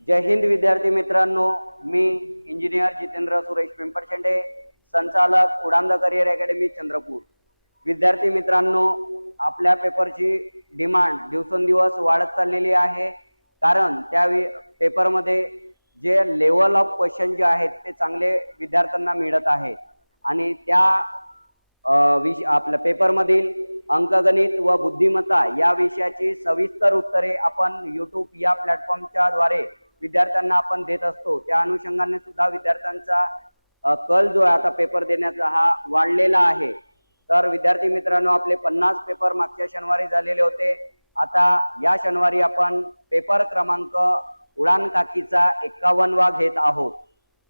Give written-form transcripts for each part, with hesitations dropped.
जय हिंद विद्यार्थी मित्रांनो, मी इंजिनियर जितेंद्र सुरेश पिंपळशेंडे, संचालक उडान द करियर अकॅडमी चंद्रपूर। विद्यार्थी मित्रांनो, आपल्या पेपरची डिमांड दिवसेंदिवस वाढत चाललेली आहे, कारण त्या पेपरमध्ये जे लेवल ऑफ क्वेश्चन जे आहेत ते चांगले विद्यार्थ्यांना मिळत आहेत आणि त्या आपल्या पेपरमधील अंकगणित व बुद्धिमत्ता या विषयाची सविस्तर उत्तरे आपण यूट्यूब या प्लॅटफॉर्मच्या द्वारे विद्यार्थ्यांना आपण देत असतो। त्या अनुषंगाने सुद्धा विद्यार्थ्यांचा कल जो आहे आता पेपर देण्याचा हा वाढलेला आहे। तर विद्यार्थी मित्रांनो, आपले 50 पेपर मागच्या शनिवारी झालेले होते। आता या शनिवारी आपण पेपर क्रमांक उडान खाकीचा 51वा घेत आहोत।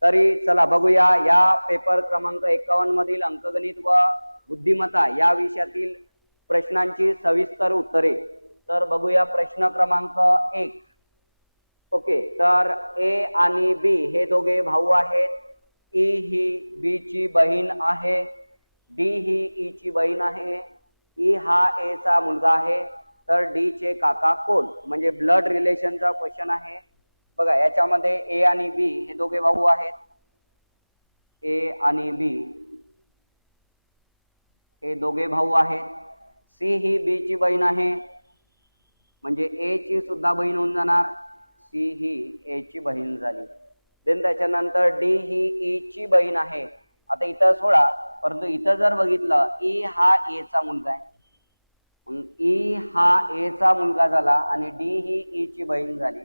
तरी चला बघूया या पेपर क्रमांक 51 मधील अंकगणित व बुद्धिमत्ता या विषयातील प्रश्नांची सविस्तर उत्तरे। तर बघूया प्रश्न क्रमांक 1। ओके, तर ए आणि बी हे दोघे भाऊ आहेत। ई ही बी ची बहीण आहे, डी ही ई ची बहीण आहे, ई हा ए चा मुलगा आहे। तर डी चे काका कोण? म्हणजे ब्लड रिलेशनचा क्वेश्चन आहे। बघा, याच्यामध्ये ए आणि बी हे दोघे भाऊ आहेत। ए आणि बी हे दोघे भाऊ आहेत। सी ही बी ची बहीण आहे, म्हणजे ए ची सुद्धा बहीण होऊन जाणार, सी ही ए ची बहीण झाली। देन त्याच्यानंतर डी ही ई ची बहीण आहे। आता इथं सोडा, परंतु इथं जर बघितलं ई हा ए चा मुलगा आहे, ई हा ए चा मुलगा झाला आणि डी ही ई ची बहीण झाली।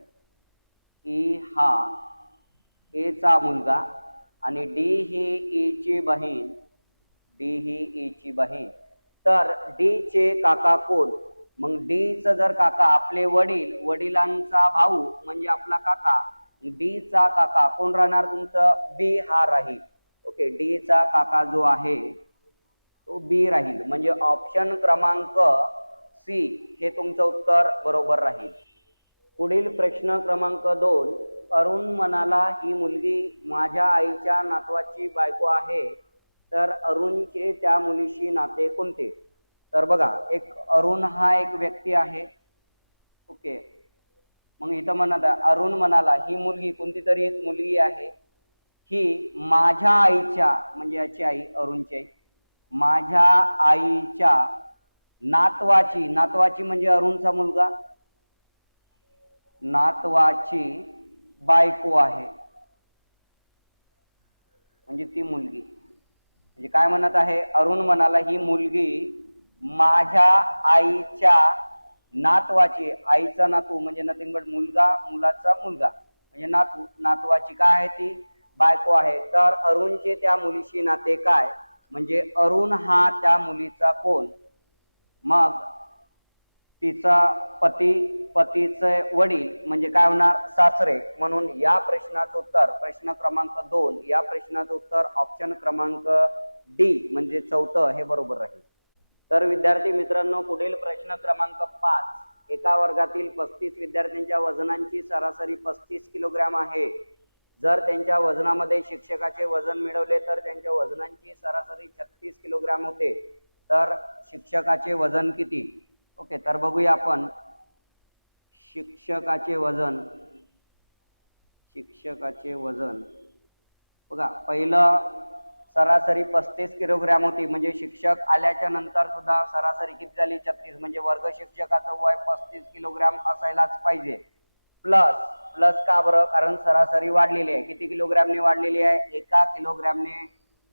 ई हा ए चा मुलगा आणि डी ही ई ची बहीण, डी ही ई ची बहीण। तर डी चे काका कोण? मग डी चा जर काका आपले वडील, वडिलांचा भाऊ म्हणजे आपला काका, डी चा काका कोण राहणार? तुमचं बी हा राहील। ओके, डी चा काका जो आहे तो बी राहील, म्हणजे ऑप्शन क्रमांक सी हे तुमचं उत्तर बरोबर राहील। पुढील प्रश्न क्रमांक 2। अरुण म्हणाला, ही मुलगी माझ्या आईच्या नातवाची बायको आहे, तर अरुणचे त्या मुलीशी नाते कोणते? तर बघा, एक अरुण हा एक व्यक्ती आहे। ओके, मग इथं म्हणत अरुण म्हणाला ही मुलगी, कोणती तरी एक मुलगी आहे, ही माझ्या आईच्या, म्हणजे याची आई अरुणची आई, माझ्या आईच्या नातवाची, नातवाची म्हणजे अरुणचा मुलगा, नातवाची बायको आहे, म्हणजे ती मुलगी। म्हणजे काय म्हणत आहे? अरुण म्हणाला ही मुलगी माझ्या आईच्या नातवाची, आईचा नातू म्हणजे नथिंग बट मुलगा, मुलाचा मुलगा म्हणजे नातू, नातवाची काय आहे? ती बायको आहे। तर अरुणचे त्या मुलीशी नाते काय? म्हणजे अरुण हा त्या मुलीचा कोण? मग तिचा पती, पतीचे वडील म्हणजे काय होणार? सासरे। म्हणून या प्रश्नाचं उत्तर, प्रश्न क्रमांक 2 या प्रश्नाचं उत्तर ऑप्शन क्रमांक डी म्हणजे चौथं हे बरोबर राहील। तर विद्यार्थी मित्रांनो, पुढील प्रश्न क्रमांक 5। एका वर्गातील 35 विद्यार्थ्यांच्या वजनांची सरासरी 35 किलोग्रॅम आहे। जर त्यांच्या वजनामध्ये शिक्षकाचे वजन मिळवले तर त्यांच्या वजनांची सरासरी 36 किलोग्रॅम होते, तर शिक्षकाचे वजन किती? ओके, तर बघूया आपण शिक्षकाचे वजन। शिक्षकाचे वजन बघा, पहिलं सरासरी 35 किलोग्रॅम होती, म्हणजे शिक्षक आल्याच्या नंतर सुद्धा सरासरी किती झाली? 36, म्हणजे वर्ग शिक्षकाचं वय 35 किलोग्रॅम असायलाच पाहिजे। प्लस, प्लस का बरं? कारण सरासरी वाढलेली आहे। किती किलोग्रॅमने वाढलेली आहे? 1 किलोग्रॅमने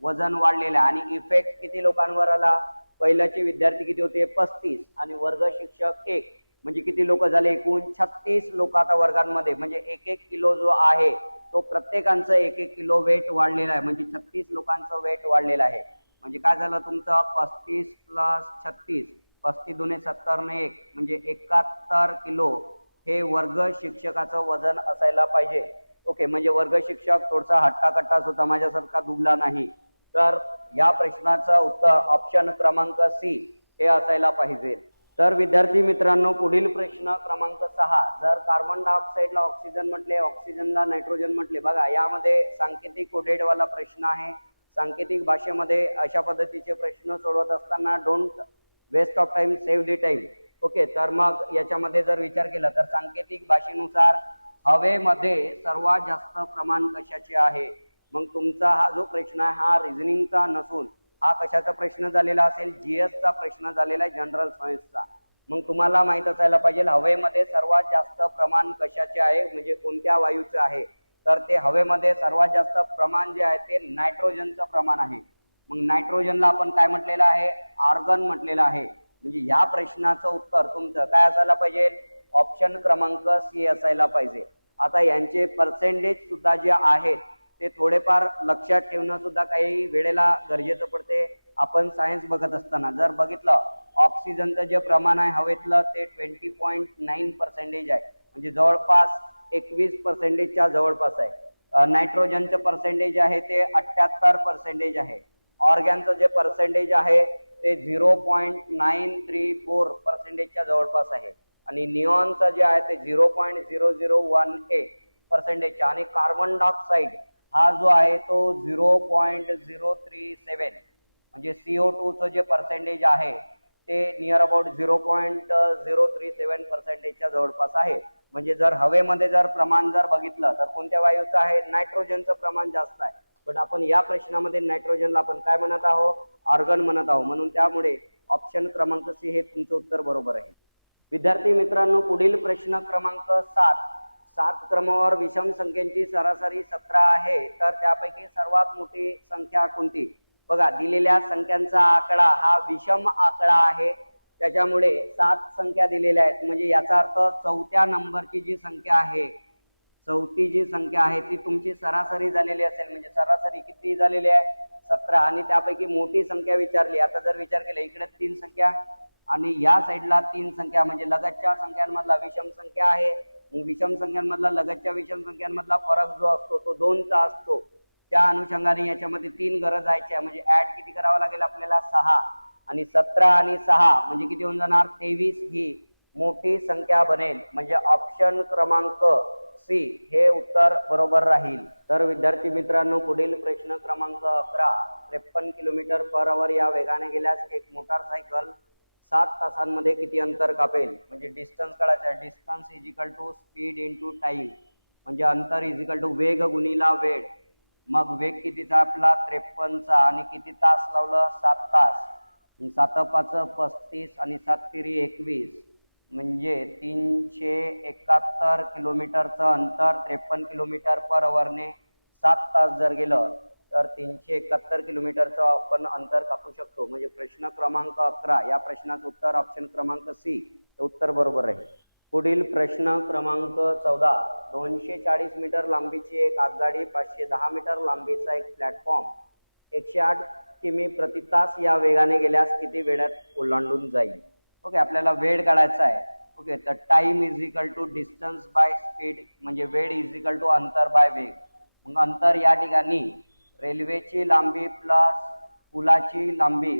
वजन वाढलेलं आहे। आणि इफेक्ट किती लोकांवर आला? पहिल्याचे विद्यार्थी किती होते? 35 आणि वर्ग शिक्षक 1, म्हणजे किती लोक झाले? एकूण 36 लोक आता वर्गांमध्ये, म्हणजे 1-1 किलो जो आहे तो प्रत्येकांचं 1-1 किलो वेट वाढलेला आहे, म्हणजे 36 लोकांचं वेट वाढलेलं आहे। म्हणजे काय झालं तुमचं? 35 प्लस 36, 35 दुने 70 ने 1 म्हणजे 71 किलो हे वर्ग शिक्षकाचं वजन असायला पाहिजे। ओके, म्हणजे वर्ग शिक्षक थोडासा हट्टाकट्टाच होता, माझ्यासारखा दुबला नाही। तर या प्रश्नाचं उत्तर ऑप्शन क्रमांक सी हे असायला पाहिजे। तर विद्यार्थी मित्रांनो, पुढील प्रश्न क्रमांक 6। जर कार्बन डायऑक्साईडला ऑक्सिजन म्हटले, ऑक्सिजनला नायट्रोजन म्हटले, बघा यामध्ये सांकेतिक कोडेड वाला प्रश्न आहे। सांकेतिक भाषेमध्ये अशा पद्धतीचे प्रश्न सोडवत असताना don't waste of time, save the time. Okay, तर मग याच्यामध्ये जर विचार केला तर सांकेतिक भाषेनुसार हवेमध्ये सर्वात जास्त प्रमाण कशाचे आहे? मग तुमचा हा जो प्रश्न आहे हा रिझनिंगचा नसून हा कशाचा प्रश्न झालेला असेल? जीएसचा प्रश्न झालेला आहे, जनरल सायन्सचा. मग तुम्हाला माहित असायला पाहिजे हवेमध्ये सर्वात जास्त प्रमाण कशाचे आहे, म्हणजे कोणत्या वायूचे आहे? तर ते हवेमध्ये सर्वात जास्त प्रमाण जे आहे ते नायट्रोजनचं प्रमाण आहे. मग नायट्रोजनला आपण काय म्हटलेलं आहे? आर्गन म्हटलेलं आहे. म्हणजे या प्रश्नाचं उत्तर तुमचं काय असायला पाहिजे? ऑप्शन क्रमांक सी असायला पाहिजे. आता यांचे पर्सेंटेज सुद्धा जे आहेत ते थोडेफार लक्षात ठेवणं सुद्धा काही वेळेला गरजेचं पडते. आपण सायन्स बघत असताना जर बघितलं, ऑक्सिजनचं जे प्रमाण आहे हवेतलं ते 20.9% आहे, म्हणजे जवळपास 21%च्या जवळपास आहे. नायट्रोजनचं पर्सेंटेज आहे ते 78% आहे. ऑर्गॅनचं जे पर्सेंटेज आहे ते 0.934%च्या जवळपास आहे. आणि निऑनचं जे आहे ते 0.0018% आणि कार्बन डायऑक्साईड हा जो आहे तो 0.037, म्हणजे CO2चं जे पर्सेंटेज आहे ते नियर अबाउट 0.037%च्या जवळपास आहे. म्हणजे जर हवेमध्ये जर प्रमाण जर बघितलं तर कोणत्या वायूचं आहे? नायट्रोजनचं प्रमाण जास्त आहे. पण आपण या प्रश्नामध्ये नायट्रोजनला आपण काय म्हणत आहोत? आर्गन म्हणत आहोत. म्हणून त्यामुळे ऑप्शन क्रमांक सी हे तुमचं उत्तर बरोबर आहे. विद्यार्थी मित्रांनो, पुढील प्रश्न क्रमांक 7 क्रमावर विषम संख्यांची सरासरी 17 आहे, तर त्यापैकी सर्वात मोठी संख्या कोणती? बघा, दिलेल्या संख्यांचा आकडा हा विषम आकडा आहे, त्याच्यामुळे 7 संख्या दिलेल्या आहेत. म्हणजे याचा अर्थ चौथ्या नंबरची जी संख्या आहे, चौथी जी संख्या आहे ती तुमची सरासरी झालेली असेल. म्हणजे सरासरी किती झालेली आहे? 17. आणि त्यापैकी मोठी संख्या विचारली. आता जर विचार केला, इकडे 3 संख्या आणि या साईडला 3 संख्या, म्हणजे लगतच्या संख्यांमधला विषम संख्या आहे. विषम संख्यांमधला लगतच्या विषम संख्यांमधला फरक जो असतो तो 2चा असतो. त्या अनुषंगाने याच्यामध्ये 3 गरज आहे, म्हणजे ऍड किती करावं लागेल आपल्याला? 6. आणि 17 आणि 6 म्हणजे किती होऊन जाणार? 23 ही मोठी संख्या बनेल. म्हणजे ऑप्शन क्रमांक सी हे उत्तर बरोबर राहील. तर विद्यार्थी मित्रांनो, पुढील प्रश्न क्रमांक 11. 53 किलोमीटर पर आवर या वेगाने गेल्यास एक मोटारसायकल 7 तासांमध्ये किती अंतर कापेल? म्हणजे डिस्टन्स काढायचं. Distance is equal to speed into time, म्हणजे अंतर इज इक्वल टू वेग गुणिला वेळ. मग वेग कितीचा आपला? 53चा. आणि किती तास लावलं? 7 तास. 7 5 35 आणि 7 3 21, म्हणजे 371 किलोमीटरचं अंतर 53 किलोमीटर पर आवरने 7 तास जर गेलं तर 371 किलोमीटरचं आपण अंतर कापू शकतो. म्हणजे प्रश्न क्रमांक 11 या प्रश्नाचं उत्तर ऑप्शन क्रमांक सी उत्तर बरोबर आहे. पुढील प्रश्न क्रमांक 14. 240 मीटर लांबीची एक आगगाडी, 510 मीटर लांबीचा एक प्लॅटफॉर्म 108 किमी प्रति तास या वेगाने गेल्यास किती वेळात ओलांडून जाईल? ओके, आपल्याला वेळ काढायचा आहे. ओके, तर time is equal to distance by speed, म्हणजे वेळ इज इक्वल टू अंतर बाय वेग. मग अंतर या ठिकाणी रेल्वेची लांबी प्लस पुलाची लांबी,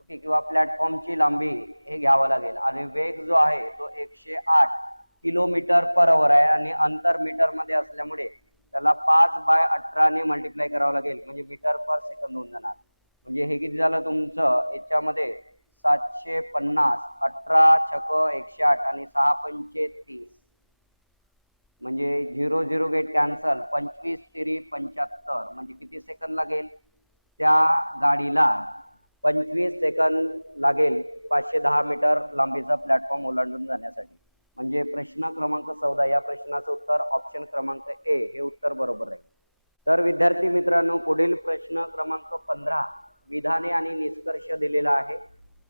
ओके, किंवा प्लॅटफॉर्मची लांबी हे घ्यावं लागेल. आणि वेग जो आहे तो 108 किलोमीटर पर आवर आहे आणि अंतर मीटर मध्ये असल्यामुळे त्याला 5/18 ने मल्टिप्लाय करावं लागेल, म्हणजे मीटर पर सेकंद होऊन जाणार. म्हणजे हे किती झालं तुमचं? याच्यामध्ये 750, 18 छक 108 आणि 6 पंचे 30, म्हणजे 0 0 गेट कॅन्सल. 25 3 75, म्हणजे किती सेकंद लागेल? त्या गाडीला 25 सेकंद लागेल 510 मीटर लांबीचा प्लॅटफॉर्म ओलांडून जाण्यासाठी. म्हणजे प्रश्न क्रमांक 14 या प्रश्नाचं उत्तर ऑप्शन क्रमांक ए हे उत्तर बरोबर राहील. तर विद्यार्थी मित्रांनो, पुढील प्रश्न क्रमांक 15. विधाने आणि निष्कर्ष दिलेला आहे,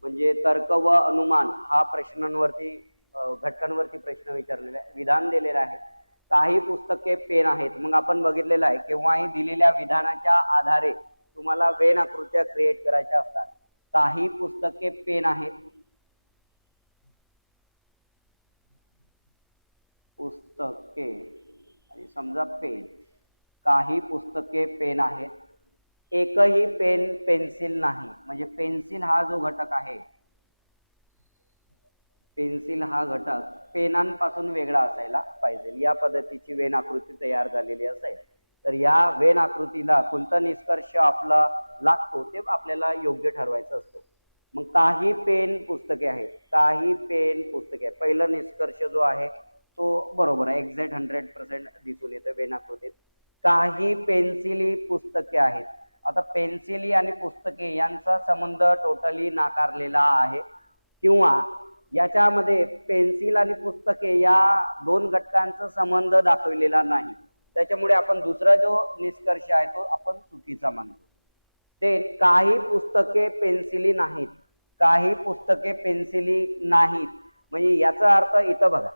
म्हणजे तर्क व अनुमान हा प्रश्नांवरती घटकांवरती प्रश्न विचारलेला आहे. विधान दिलेलं आहे. काही पुस्तके पेन आहेत. मग आपण बघितलेलं आहे केव्हाही दिलेल्या विधानाच्या आधारे तुम्हाला वेन आकृत्या क्रिएट करायच्या असतात. काही पुस्तके पेन आहेत. पुस्तके आणि समजा पेन, काही पुस्तके पेन आहेत. एकही पेन पेन्सिल नाही. म्हणजे पेन्सिल हा जो घटक आहे, पेन्सिल हा घटक पेनांपासून वेगळा असायला पाहिजे. या पद्धतीची वेन आकृती तयार झालेली असेल तर या वेन आकृतीला कोणता निष्कर्ष आपला लागतो ते आपल्याला योग्य ठरवायचं असतो. मग काही पेन पुस्तके आहेत. काही पेन पुस्तके, पहिला निष्कर्ष जो आहे तो बरोबर आहे, एक्झॅक्ट 100% दिसून येतं वेनाकृतीत. काही पेन्सिली पुस्तके आहेत. आता पेन्सिली आणि पुस्तके यांचा संबंध टोटली नाकारलेला आहे, किंवा याच्यामध्ये पेन्सिल आणि पुस्तके या दोन घटकांचा संबंध दाखवलेला नाही. त्याच्यामुळे आपण दुसरा जो निष्कर्ष आहे तो आपण चुकीचा मानतो. ते काही पुस्तके पेन्सिली नाहीत, काही पुस्तके पेन्सिली नाहीत, म्हणजे याचा अर्थ इथं बघा,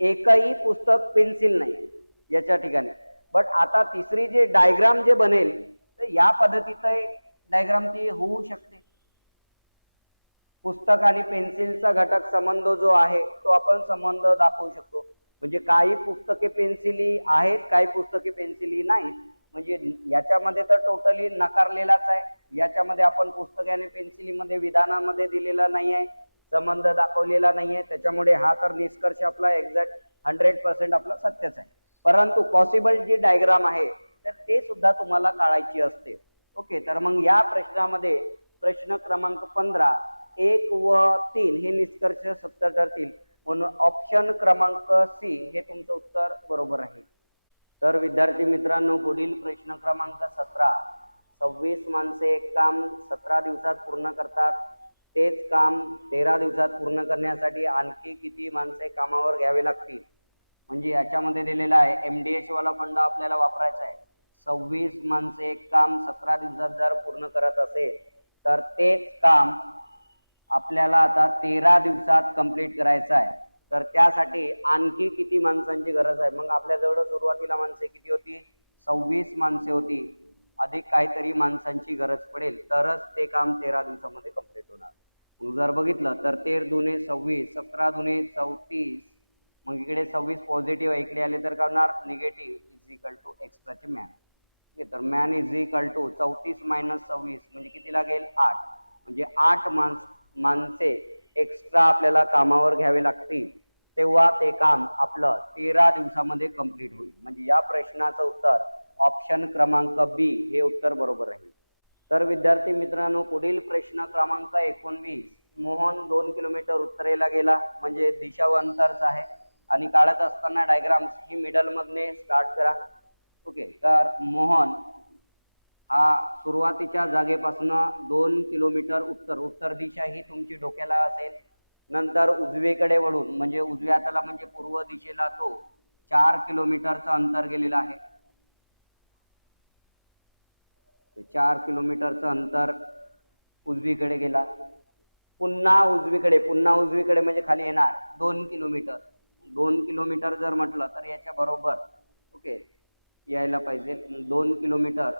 एकही पुस्तक पेन्सिल नाही याच्या ठिकाणी. बट आता तिसरी जे डायग्राम जे बनेल तर या पद्धतीचं डायग्राम ती होऊ शकते. पुस्तक आणि पेन्सिलचा घटक संबंध जो आहे तो आपण संबंध दाखवू शकतो. म्हणजे काही पुस्तके पेन्सिली आहेत, काही पुस्तके पेन्सिली नाहीत, म्हणजे याच्यामध्ये तर टोटली नकारलेलाच आहे. याच्यामध्ये आपण पुस्तके आणि पेन्सिलीमध्ये विधानामध्ये दिलेला नाही आहे, संबंध दाखवलेला नाहीये. त्याच्यामुळे हा तर निष्कर्ष आपला एक्झॅक्ट 100% आपला सत्यच आहे. परंतु पॉसिबल जी डायग्राम आहे तर ते सुद्धा तुम्हाला काढायची असते. ओके, तर मग या प्रश्नामध्ये प्रश्न क्रमांक 15 1 व 3 हे निष्कर्ष सत्य ठरतील, म्हणून ऑप्शन क्रमांक सी हे तुमचं उत्तर बरोबर आहे. तर विद्यार्थी मित्रांनो, पुढील प्रश्न क्रमांक 17 26 माणसे एक काम 17 दिवसात पूर्ण करतात, तेच काम 13 दिवसात पूर्ण करण्यासाठी आणखी किती माणसे कामावर घ्यावे लागतील. म्हणजे याच्यामध्ये दिलेला आहे MDH वाला फंड आपल्याला वापरायचा आहे. 26 माणसे एक काम 17 दिवसात जर पूर्ण करत असेल तर तेच काम आपल्याला आता 13 दिवसात कंप्लीट करायचं आहे. तर त्यासाठी आणखी किती माणसांची गरज आहे. मग आपल्याजवळ सुरुवातीला माणसे किती होती, 26 माणसे होती, अधिक काहीतरी माणसांची गरज पडेल तरच ते काम 13 दिवसामध्ये कंप्लीट होणार. मग जर बघितलं तर 13 दुने 26, 17 दुने 34, मग इकडे 26 पॉझिटिव्ह आहे, इकडे आले तर काय होणार निगेटिव्ह, इज इक्वल टू एक्स्ट्राचे मॅन. तर मॅन इज इक्वल टू 34 मायनस 26 म्हणजे किती लागेल 8. म्हणजे 8 माणसे एक्स्ट्रा आपल्याला कामावर घ्यावे लागतील, तेव्हा ते काम आपलं 13 दिवसामध्ये कंप्लीट होईल. म्हणजे या प्रश्नाचं उत्तर ऑप्शन क्रमांक बी हे उत्तर बरोबर आहे. तर विद्यार्थी मित्रांनो, पुढील प्रश्न क्रमांक 19 मोहन 2 किलोमीटर उत्तरेला गेला, म्हणजे दिशा व अंतरचा आहे आणि काढत असताना डायग्राम्स ही मिडल मधने स्टार्ट करा. ओके, तर मोहन हा सुरुवातीच्या जागेपासून 2 किलोमीटर उत्तर दिशा ही तुमची डोक्याला असेल. नंतर उजवीकडे वळून म्हणजे उजव्या हाताला म्हणजे पूर्व दिशेला तो 4 किलोमीटरचं अंतर गेलेलं आहे. 4 किलोमीटरचं अंतर उजवीकडे गेला. पुन्हा उजवीकडे म्हणजे खाली येणार 2 किलोमीटर. 2 किलोमीटर जर म्हटलं तर याच्या बरोबर ओके यायला पाहिजे. 2 किलोमीटर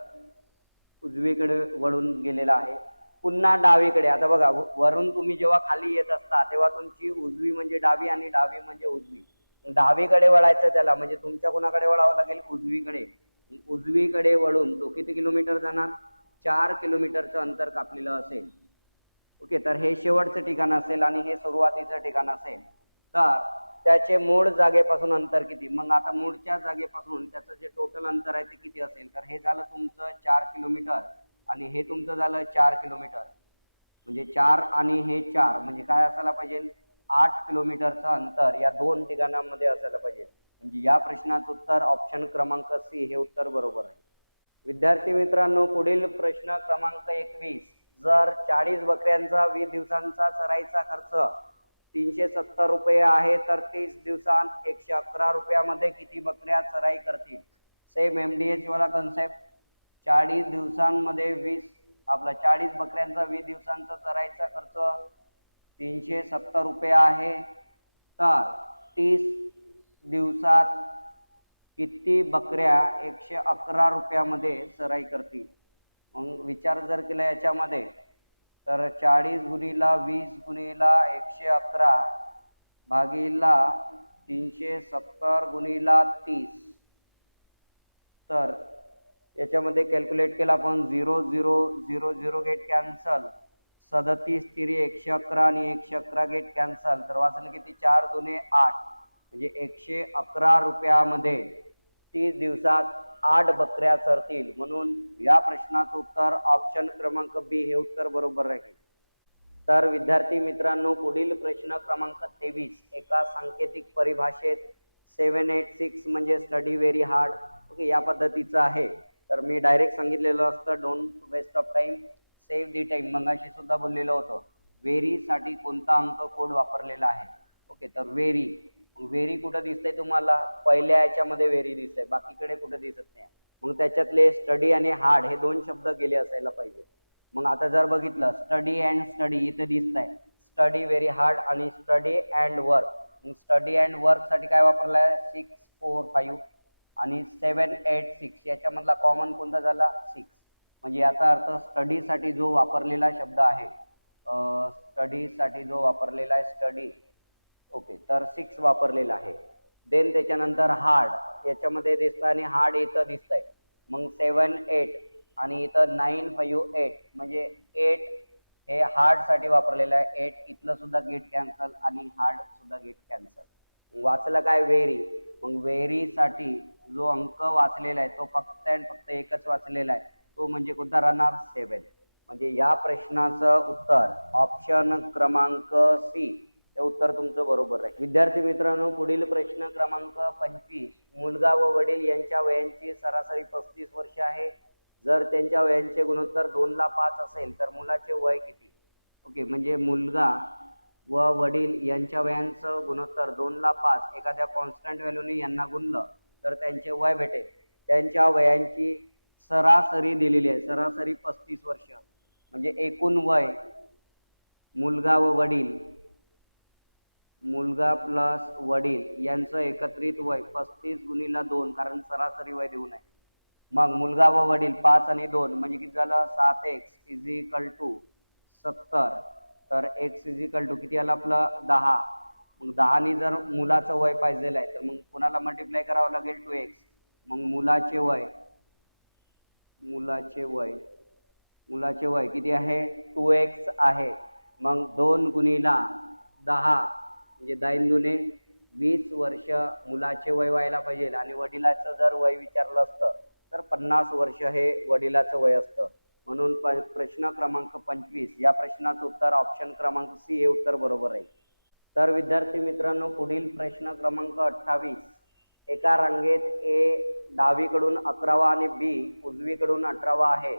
उजवीकडे वळून गेलेला आहे. पुन्हा डावीकडे, आता बघा वरून तुम्ही जेव्हा खाली येत असता तेव्हा तुमची उजवी म्हणजे डावी आणि डावी म्हणजे उजवी. डावीकडे वळायचं त्याला, म्हणजे तुमच्या कोणाकडे वळावं लागेल उजवीकडे. उजवीकडे वळून तो किती किलोमीटर जाणार, 4 किलोमीटरचं अंतर कापलेलं असेल. ओके, तर हे शेवटचं ठिकाण असेल आणि हे सुरुवातीचं ठिकाण असेल. तर त्याचे मूळ जागेपासून अंतर किती, मग आता मूळच्या जागेपासून त्याचं जे टोटल अंतर आहे ते किती असेल, तर हे झालं तुमचं 4 किलोमीटर आणि हे तुमचं झालं 4 किलोमीटर. म्हणजे 4 आणि हे 4 म्हणजे काय असायला पाहिजे, 8 किलोमीटरचं अंतर या दोन ठिकाणांमध्ये असायला पाहिजे. म्हणजे या प्रश्नाचं उत्तर ऑप्शन क्रमांक सी हे उत्तर बरोबर आहे. विद्यार्थी मित्रांनो, पुढील प्रश्न क्रमांक 21 जर 40 बकऱ्यांचा 20 दिवसांचा चराईचा खर्च 370 रुपये आहे तर 30 दिवसांत 111 रुपयामध्ये किती बकऱ्या चराई करतील. सेम MDH वाला कन्सेप्ट. 40 दिवसांमध्ये 40 बकऱ्यांचा 20 दिवसांचा चराईचा खर्च 370 रुपये आहे, तर 30 दिवसात किती बकऱ्या 111 रुपयामध्ये चराई करतील. मग विचार जर केला याच्यामध्ये तर 40 गुणिला 20 गुणिला 111 भागीला 370 गुणिला 30, तर याच्यामध्ये कॅल्क्युलेट केला आपण 0 0 0 0 गेट कॅन्सल, 37 तिरी 111 आणि 111 गेट कॅन्सल, तर वाचलं किती 4 दुने 8 म्हणजे 111 रुपयामध्ये 30 दिवसात 8 बकऱ्या चरतील. म्हणून या प्रश्नाचं उत्तर ऑप्शन क्रमांक बी हे उत्तर बरोबर राहील. तर विद्यार्थी मित्रांनो, पुढील प्रश्न क्रमांक 23 एका सांकेतिक परिभाषेत 786 म्हणजे स्टडी व्हेरी हार्ड. ओके, या पद्धतीचं आहे. तर मी डायरेक्ट सांगितलेलं असतं don't waste of time, save the time. मगाशी सुद्धा बोललेलं होतं व्हेरी साठी कोणता अंक कोड वापरलेला आहे. ओके, तर व्हेरी, व्हेरी कुठं दिसतंय तुम्हाला? पहिल्या याच्यामध्ये व्हेरी दिसतंय, बाकीकडे कुठं दिसत नाही. मग त्याच्यातले स्टडी आणि हार्ड हे दोन शब्द गेले असायला पाहिजे. मग आता जर बघितलं स्टडी अँड स्टडी इथे दिसत आहे, स्टडी व्हेरी हार्ड आणि स्टडी अँड वर्क. मग स्टडी अँड वर्क साठी काय वापरलाय? 645 आणि 786 याच्यामधला कॉमन कोणता झाला? 6. म्हणजे याचा अर्थ स्टडी साठी जो वापरलेला शब्द आहे, स्टडी साठी जो वापरलेला आहे स्टडी, ओके, तर 6 वापरलेला आहे. देन त्याच्यानंतर हार्ड याच्यामध्ये दिसतं आणि हार्ड इथं दिसतंय. मग 7-8 आणि इथं 9-5-8 म्हणजे 8 हे हार्ड साठी वापरलेलं आहे. 8 इथलं सुद्धा गेट कॅन्सल आणि हार्ड सुद्धा गेट कॅन्सल. वाचलं काय? व्हेरी. मग व्हेरी साठी जो अंक वाचलेला आहे तो फक्त आणि फक्त एकच वाचलेला आहे, तो म्हणजे कोणता राहणार? 7. म्हणजे या प्रश्नाचं उत्तर ऑप्शन क्रमांक सी हे उत्तर तुमचं बरोबर आहे. विद्यार्थी मित्रांनो, पुढील प्रश्न क्रमांक 25. मुलगा व वडील यांच्या वयांची सरासरी 35 वर्ष आहे. जर त्यांच्या वयांचे गुणोत्तर 2:5 असेल तर मुलाचे वय किती? ओके, म्हणजे मुलगा व वडील यांच्या वयांचं गुणोत्तर 2:5 एखाद्या कॉन्स्टंट व्हॅल्यूने यांना गुणलं तर त्यांचे वय भेटेल. त्यांच्या वयांची सरासरी दिलेली आहे, सरासरी 35 वर्ष. म्हणजे एकूण वय मुलगा व वडील, मुलगा प्लस वडील यांचं एकत्रित वय 35 गुणिला 2, कारण सरासरी वय देऊ नये. मग मुलगा व वडील 5 आणि 2 म्हणजे किती झालं? 7x = 70. तर x = किती आलं आपलं? 10. मग 10 ने जर मुलाचं वय पाहिजेलं आहे तर मग कोणाला मल्टिप्लाय करावं लागेल? 2x. मग मुलाचे वय किती आहे? 2x आहे. मग 2 गुणिला 10 म्हणजे 10 दुने 20 वर्ष मुलाचे वय व्हायला पाहिजे. आणि वडिलाचं जर वय विचारलं असतं तर 50 वर्ष हे वडिलाचं वय असतं. म्हणून प्रश्न क्रमांक 25 या प्रश्नाचं उत्तर ऑप्शन क्रमांक सी हे उत्तर बरोबर आहे. तर विद्यार्थी मित्रांनो, पुढील प्रश्न क्रमांक 28. एका रांगेत ए डावीकडून 11वा आणि बी उजवीकडून 18वा आहे.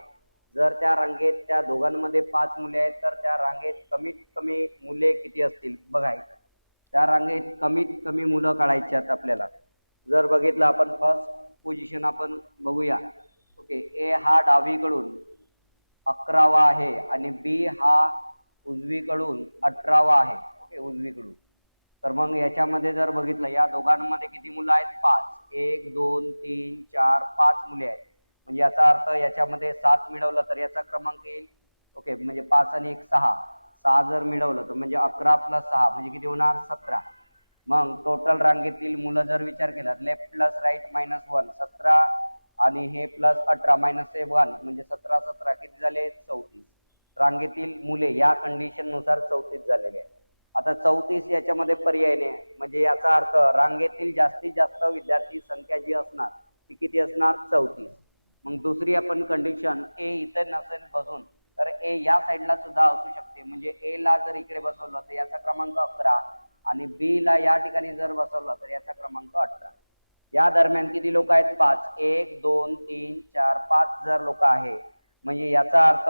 जर त्या रांगेत त्या दोघांमध्ये 5 मुले आहेत तर त्या रांगेत कमीत कमी मुले किती असतील? बघायचं. त्या रांगेत कमीत कमी मुलं काढायची आहेत आपल्याला. जर बघितलं आपण फर्स्ट पोझिशन आपण बघूया. ओके, ए हा डावीकडून 11वा आहे आणि बी हा उजवीकडून 18वा आहे. ओके, उजवीकडून. तर मग याच्यामध्ये जर बघितलं या दोघांमध्ये किती मुलं आहेत? 5. 1 2 3 4 5 मुले आहेत. म्हणजे याचा अर्थ याच्यामध्ये 7 मिळवलं तर याचा क्रमांक येईल. ओके, म्हणजे 5 आणि 1 6. 6 जर मिळवलं तर म्हणजे 11 + 6 म्हणजे किती होणार? 17. मग टोटल रांगेतील मुलं जर विचार केला, लेफ्ट प्लस राईट -1 17 आणि हे प्लस 18 -1 म्हणजे 17 17 किती झाले? 34. रांगेतील मुले या कंडिशन नुसार 34 झालेले आहेत. आता 34 याच्यामध्ये पर्याय नाही, म्हणजे याचा अर्थ रांगेतील जास्तीत जास्त विद्यार्थी संख्या जी असणार ती किती असणार? 34. मग दुसरी आपण कंडिशन, ए इथे नसेल बसून तर ए या साईडला सुद्धा असू शकते. म्हणजे ए ला जर इकडे बसवलं तर याचा क्रमांक 11 आणि बी ला या ठिकाणी जर बसवलं तर याचा क्रमांक 18. या दरम्यान किती लोक आहेत? 5. 1 2 3 4 5 जर लोक आहे. म्हणजे याचा अर्थ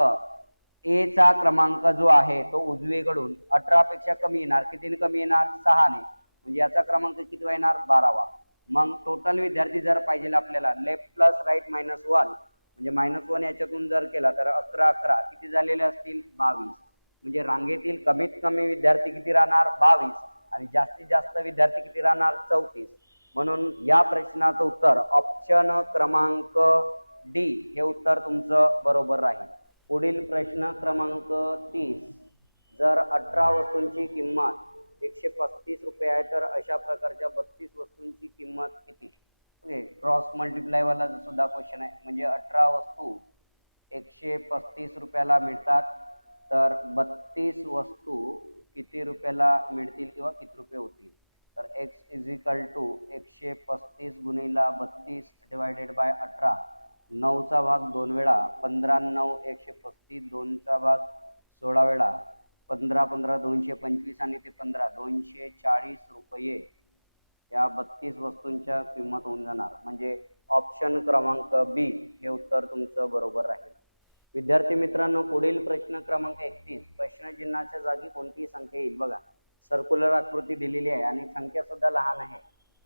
ए चा क्रमांक जो आहे तो उजवीकडून 18 पेक्षा कमी येणार. कितीने कमी येणार? 6 ने. म्हणजे याचा क्रमांक किती येणार? 12वा. मग टोटल विद्यार्थी जर पाहिजे आपल्याला लेफ्ट प्लस राईट -1 म्हणजे -1 याच्यातून जर केला तर 11 11 किती झालेले असतील? 22. म्हणजे रांगेतील कमीत कमी विद्यार्थी किती राहणार? 22 आणि जास्तीत जास्त विद्यार्थी किती राहणार? 34. म्हणून या प्रश्नाचं उत्तर ऑप्शन क्रमांक डी हे उत्तर तुमचं बरोबर राहील. पुढील प्रश्न क्रमांक 30. जर 18 वस्तूंची किंमत 135 रुपये आहे तर अशा प्रकारच्या 32 वस्तूंची किंमत किती? ओके, क्रॉस मल्टिप्लाय वाला सुद्धा क्वेश्चन आहे. म्हणजे 18 वस्तू 135 रुपयाला मिळतात तर 32 वस्तू किती रुपयाला मिळतील किंवा किती रुपये होतील? तर x = 135 गुणिला 32 डिवायडेड बाय 18. 9चा भाग 2 वेळा, 15 9 135, 2चा भाग 16 वेळा, 15 15 225 आणि ते 15 240 रुपये. या 32 वस्तूंच्या किंमत होऊन जाणार, म्हणजे ऑप्शन क्रमांक बी हे उत्तर तुमचं बरोबर राहील. विद्यार्थी मित्रांनो, पुढील प्रश्न क्रमांक 31. प्रश्नचिन्हाच्या जागी कोणती संख्या येईल? बघा, सर्क्युलर आकृती दिलेली आहे आणि संख्या सुद्धा लहान आहे.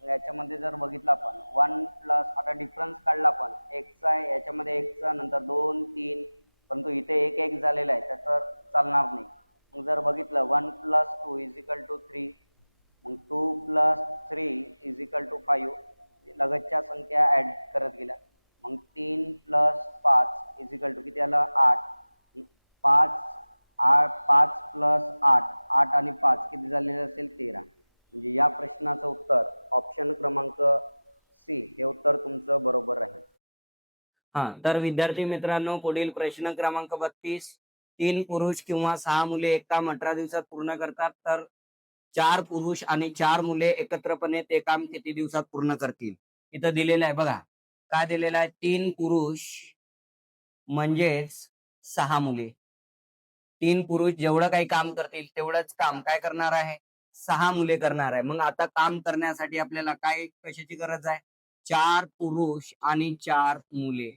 याच्यामध्ये जर बघितलं आपण 1 प्लस, आता डिफरन्स काढला आपण, एक्सचा आहे याच्यामध्ये, एक्सचा नंतर 2 3, परंतु इथे एक एक झालेला आहे त्याचं चालणार नाही. मग जर बघितलं 1 प्लस 2 इज इक्वल टू 3, मग 2 प्लस 3 इज इक्वल टू 5, लगतच्या संख्या ऍड करत गेल्या. मग 3 प्लस 5 इज इक्वल टू किती आलं? 8. 5 प्लस 8, 8 आणि 5 किती झालेले असेल? 13. म्हणजे या प्रश्नाचं उत्तर ऑप्शन क्रमांक सी हे उत्तर तुमचं बरोबर राहील. तर विद्यार्थी मित्रांनो, पुढील प्रश्न क्रमांक 32. 3 पुरुष किंवा 6 मुले एक काम 18 दिवसात पूर्ण करतात, तर 4 पुरुष आणि 4 मुले एकत्रपणे ते काम किती दिवसात पूर्ण करतील? इथं दिलेलं आहे बघा, काय दिलेलं आहे? 3 पुरुष म्हणजेच 6 मुले. 3 पुरुष जेवढं काही काम करतील तेवढंच काम काय करणार आहे? 6 मुले करणार आहे. मग आता काम करण्यासाठी आपल्याला काय, कशाची गरज आहे? 4 पुरुष आणि 4 मुले.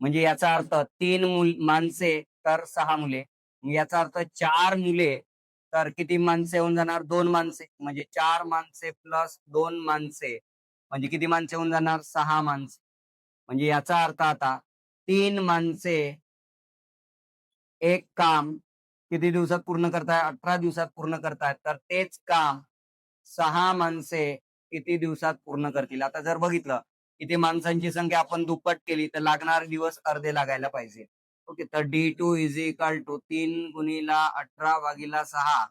म्हणजे याचा अर्थ 3 माणसे तर 6 मुले. याचा अर्थ 4 मुले तर किती माणसे होऊन जाणार? 2 माणसे. म्हणजे 4 माणसे प्लस 2 माणसे म्हणजे किती माणसे होऊन जाणार? 6 माणसे. म्हणजे याचा अर्थ आता 3 माणसे एक काम किती दिवसात पूर्ण करताय? 18 दिवसात पूर्ण करतायत. तर तेच काम 6 माणसे किती दिवसात पूर्ण करतील? आता जर बघितलं इथे माणसांची संख्या आपण दुप्पट केली तर लागणारे दिवस अर्धे लागायला पाहिजे. ओके, तर D2 इज इक्वल टू 3 गुणिला 18 भागिला 6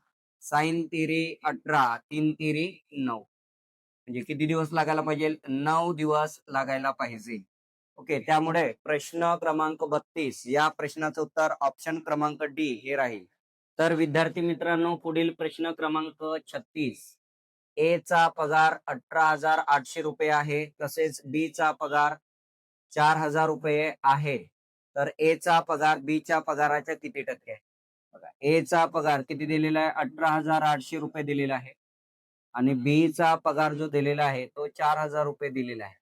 साइन तिरी 18 3 तिरी 9. म्हणजे किती दिवस लागायला पाहिजे? 9 दिवस लागायला पाहिजे. ओके, त्यामुळे प्रश्न क्रमांक 32 या प्रश्नाचं उत्तर ऑप्शन क्रमांक डी हे राहील. तर विद्यार्थी मित्रांनो, पुढील प्रश्न क्रमांक 36. ए चा पगार 18,800 रुपये आहे, तसेच बी चा पगार 4,000 रुपये आहे. तर ए चा पगार बी च्या पगाराच्या किती टक्के आहे? बघा, ए चा पगार किती दिलेला आहे? 18,800 रुपये दिलेला आहे आणि बी चा पगार जो दिलेला आहे तो 4,000 रुपये दिलेला आहे.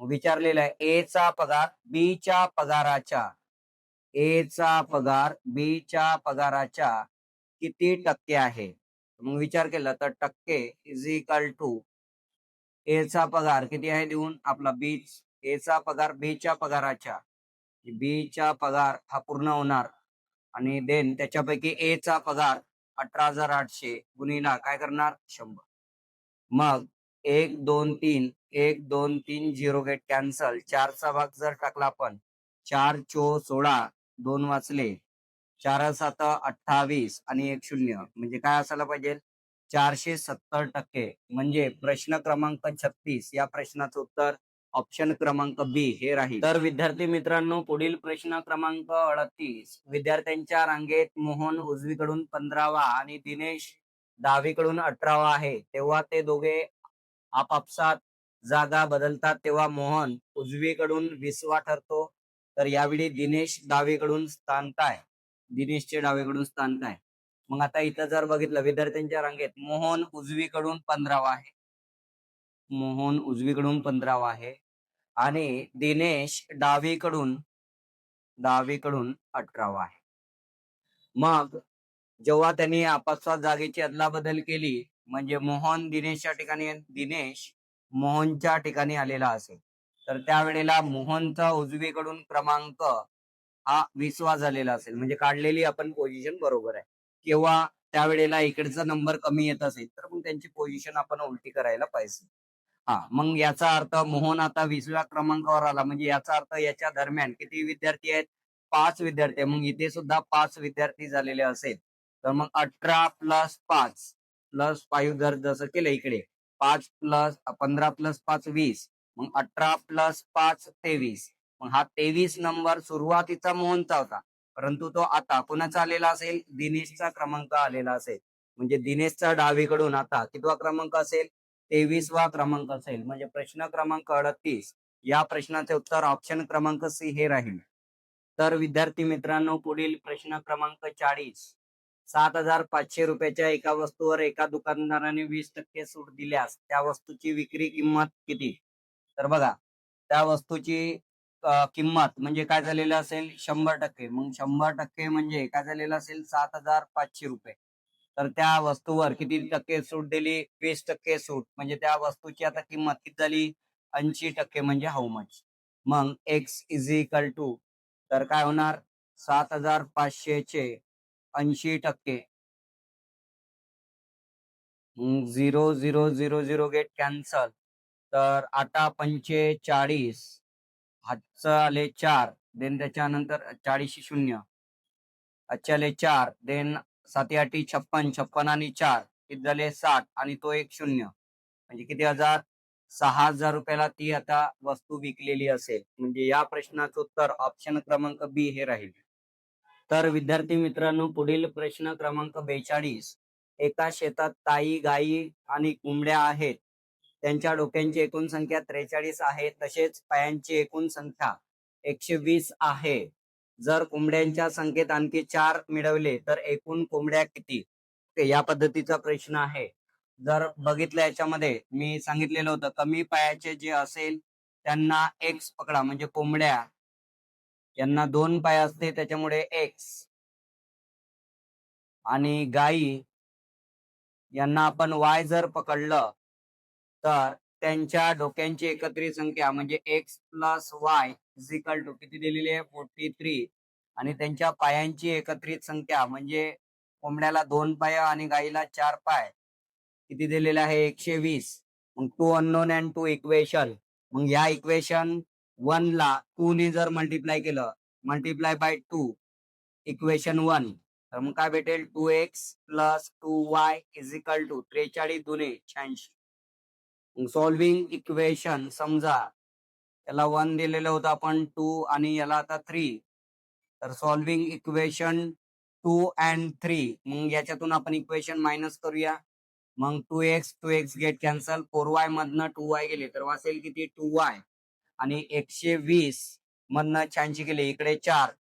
विचारलेला आहे ए चा पगार बी च्या पगाराच्या, ए चा पगार बी च्या पगाराच्या किती टक्के आहे? मग विचार केला तर टक्के इज इक्वल टू ए चा पगार किती आहे देऊन आपला बी, ए चा पगार बी च्या पगाराच्या, बी चा पगार हा पूर्ण होणार आणि देन त्याच्यापैकी ए चा पगार 18,800 गुणिला काय करणार? 100. मग 1 2 3 1 2 3 0 गेट कॅन्सल. 4चा भाग जर टाकला आपण, 4 चो 16, 2 वाचले, 4 7 28 आणि 1 0 म्हणजे काय असायला पाहिजे? 470%. म्हणजे प्रश्न क्रमांक 36 या प्रश्नाचं उत्तर ऑप्शन क्रमांक बी हे राहील. तर विद्यार्थी मित्रांनो, पुढील प्रश्न क्रमांक 38. विद्यार्थ्यांच्या रांगेत मोहन उजवीकडून 15वा आणि दिनेश डावीकडून 18वा आहे, तेव्हा ते दोघे आपापसात जागा बदलतात, तेव्हा मोहन उजवीकडून 20वा ठरतो. तर यावेळी दिनेश डावीकडून स्थान काय? दिनेशचे डावीकडून स्थान काय? मग आता इथं जर बघितलं विद्यार्थ्यांच्या रांगेत मोहन उजवीकडून 15वा आहे, मोहन उजवीकडून 15वा आहे आणि दिनेश डावीकडून 18वा आहे. मग जेव्हा त्यांनी आपापसात जागेची अदलाबदल केली, म्हणजे मोहन दिनेशच्या ठिकाणी, दिनेश मोहनच्या ठिकाणी आलेला असेल, तर त्यावेळेला मोहनचा उजवीकडून क्रमांक हा 20वा झालेला असेल, म्हणजे काढलेली आपण पोझिशन बरोबर आहे. किंवा त्यावेळेला इकडचा नंबर कमी येत असेल तर मग त्यांची पोझिशन आपण उलटी करायला पाहिजे. मग याचा अर्थ मोहन आता 20व्या क्रमांकावर आला, म्हणजे याचा अर्थ याच्या दरम्यान किती विद्यार्थी आहेत? 5 विद्यार्थी आहे. मग इथे सुद्धा 5 विद्यार्थी झालेले असेल, तर मग 18 प्लस 5 प्लस 5 जर जसं केलं इकडे 5 प्लस 15 प्लस 5 20, मग 18 प्लस 5 23. मग हा 23 नंबर सुरुवातीचा मोहनचा होता, परंतु तो आता कोणाचा आलेला असेल? दिनेशचा क्रमांक आलेला असेल. म्हणजे दिनेशचा डावीकडून आता कितवा क्रमांक असेल? 23वा क्रमांक असेल. म्हणजे प्रश्न क्रमांक 38 या प्रश्नाचे उत्तर ऑप्शन क्रमांक सी हे राहील. तर विद्यार्थी मित्रांनो, पुढील प्रश्न क्रमांक 40. 7,500 रुपयाच्या एका वस्तूवर एका दुकानदाराने 20% सूट दिल्यास त्या वस्तूची विक्री किंमत किती? तर बघा, त्या वस्तूची किंमत म्हणजे काय झालेलं असेल 100%. मग 100% म्हणजे काय झालेलं असेल 7,500 रुपये. तर त्या वस्तूवर किती टक्के सूट दिली? 20% सूट. म्हणजे त्या वस्तूची आता किंमत किती झाली? 80% म्हणजे हाऊ मच? मग एक्स इज इक्वल टू, तर काय होणार? 7,500 चे 80%. 0 0 0 0 गेट कॅन्सल. तर आता 45, हातचं आले 4, देन त्याच्यानंतर 40 शून्य, आजचे आले 4, देन 7 8 56, 56 आणि 4 किती झाले 60, आणि तो एक शून्य, म्हणजे किती हजार? 6,000 रुपयाला ती आता वस्तू विकलेली असेल. म्हणजे या प्रश्नाचं उत्तर ऑप्शन क्रमांक बी हे राहील. तर विद्यार्थी मित्रांनो, पुढील प्रश्न क्रमांक 42. एका शेतात ताई, गायी आणि कोंबड्या आहेत. त्यांच्या डोक्यांची एकूण संख्या 43 आहे, तसेच पायांची एकूण संख्या 120 आहे. जर कोंबड्यांच्या संख्येत आणखी 4 मिळवले तर एकूण कोंबड्या किती? या पद्धतीचा प्रश्न आहे. जर बघितलं याच्यामध्ये मी सांगितलेलं होतं, कमी पायाचे जे असेल त्यांना एक्स पकडा, म्हणजे कोंबड्या यांना 2 पाय असते त्याच्यामुळे एक्स, आणि गायी यांना आपण वाय जर पकडलं तर त्यांच्या डोक्यांची एकत्रित संख्या म्हणजे x plus y is equal to किती दिलेली आहे? 43. आणि त्यांच्या पायांची एकत्रित संख्या म्हणजे कोंबड्याला 2 पाय आणि गाईला 4 पाय किती दिलेले आहे? 120. मग 2 अननोन अँड 2 इक्वेशन. मग या इक्वेशन 1 ला 2 ने जर मल्टिप्लाय केलं, मल्टिप्लाय बाय 2, इक्वेशन 1, तर मग काय भेटेल? 2x plus 2y is equal to 43 दुने 86. सॉल्विंग इक्वेशन, समजा याला 1 दिलेलं होतं आपण 2 आणि याला आता 3, तर सॉल्विंग इक्वेशन 2 अँड 3, मग याच्यातून आपण इक्वेशन मायनस करूया. मग 2x गेट कॅन्सल, 4y मधनं 2y गेले तर वाचेल किती? 2y. आणि 120 मधनं 86 गेले, इकडे 4,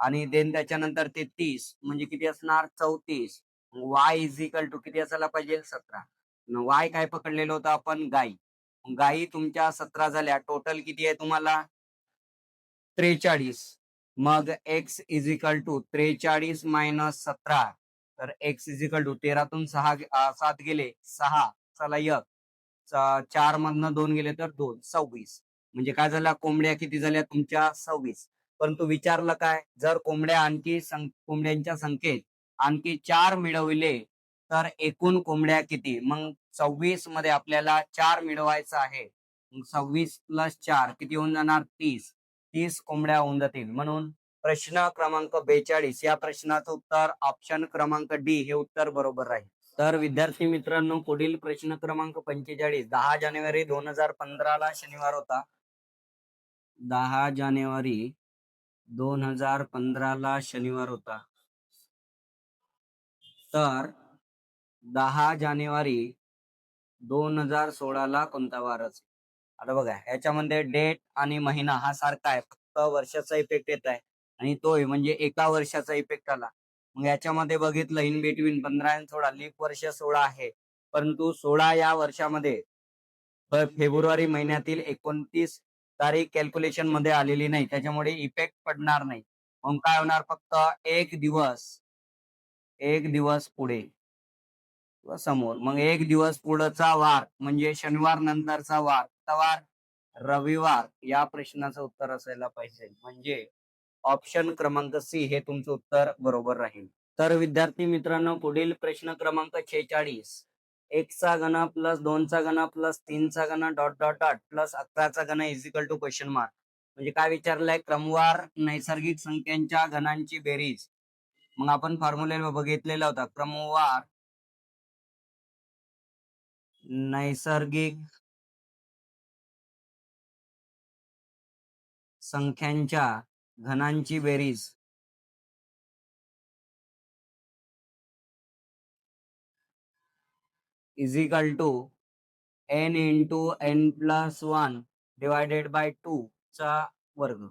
आणि देन त्याच्यानंतर 33 म्हणजे किती असणार? 34. y इज इक्वल टू किती असायला पाहिजे? 17. वाय काय पकडलेलं होतं आपण? गाई. गाई तुमच्या 17 झाल्या. टोटल किती आहे तुम्हाला? 43. मग x is equal to 43 minus 17, तर x इज इक्वल टू 13तून 7 गेले 6, चला 1, 4 मधनं 2 गेले तर 2, 26. म्हणजे काय झालं? कोंबड्या किती झाल्या तुमच्या? 26. परंतु विचारलं काय? जर कोंबड्यांच्या संख्येत आणखी 4 मिळवले तर एकूण कोंबड्या किती? मग 26 मध्ये आपल्याला 4 मिळवायचं आहे. 26 प्लस 4 किती होऊन जाणार? 30. 30 कोंबड्या होऊन जातील. म्हणून प्रश्न क्रमांक 42 या प्रश्नाचं उत्तर ऑप्शन क्रमांक डी हे उत्तर बरोबर राहील. तर विद्यार्थी मित्रांनो, पुढील प्रश्न क्रमांक 45. 10 जानेवारी 2015 ला शनिवार होता. 10 जानेवारी 2015 ला शनिवार होता. तर 10 जानेवारी 2016 ला कोणता वार असेल? आता बघा, याच्यामध्ये डेट आणि महिना हा सारखा आहे, फक्त वर्षाचा इफेक्ट येत आहे, आणि तोय म्हणजे एका वर्षाचा इफेक्ट आला. मग याच्यामध्ये बघितलं इन बिटवीन 15 आणि 16 लीप वर्ष 16 आहे, परंतु 16 या वर्षामध्ये फेब्रुवारी महिन्यातील 29 तारीख कॅल्क्युलेशन मध्ये आलेली नाही, त्याच्यामुळे इफेक्ट पडणार नाही. मग काय होणार? फक्त एक दिवस पुढे व समोर. मग एक दिवस पुढचा वार म्हणजे शनिवार नंतरचा वार, वार रविवार. या प्रश्नाचं उत्तर असायला पाहिजे, म्हणजे ऑप्शन क्रमांक सी हे तुमचं उत्तर बरोबर राहील. तर विद्यार्थी मित्रांनो, पुढील प्रश्न क्रमांक 46. 1 चा घन प्लस 2 चा घन प्लस 3 चा घन डॉट डॉट डॉट प्लस 11 चा घन is equal to question mark. म्हणजे काय विचारलंय? क्रमवार नैसर्गिक संख्यांच्या घनांची बेरीज. मग आपण फॉर्म्युला बघितलेला होता, क्रमवार नैसर्गिक संख्यांच्या घनांची बेरीज is equal to n into n plus 1 divided by 2 चा वर्ग.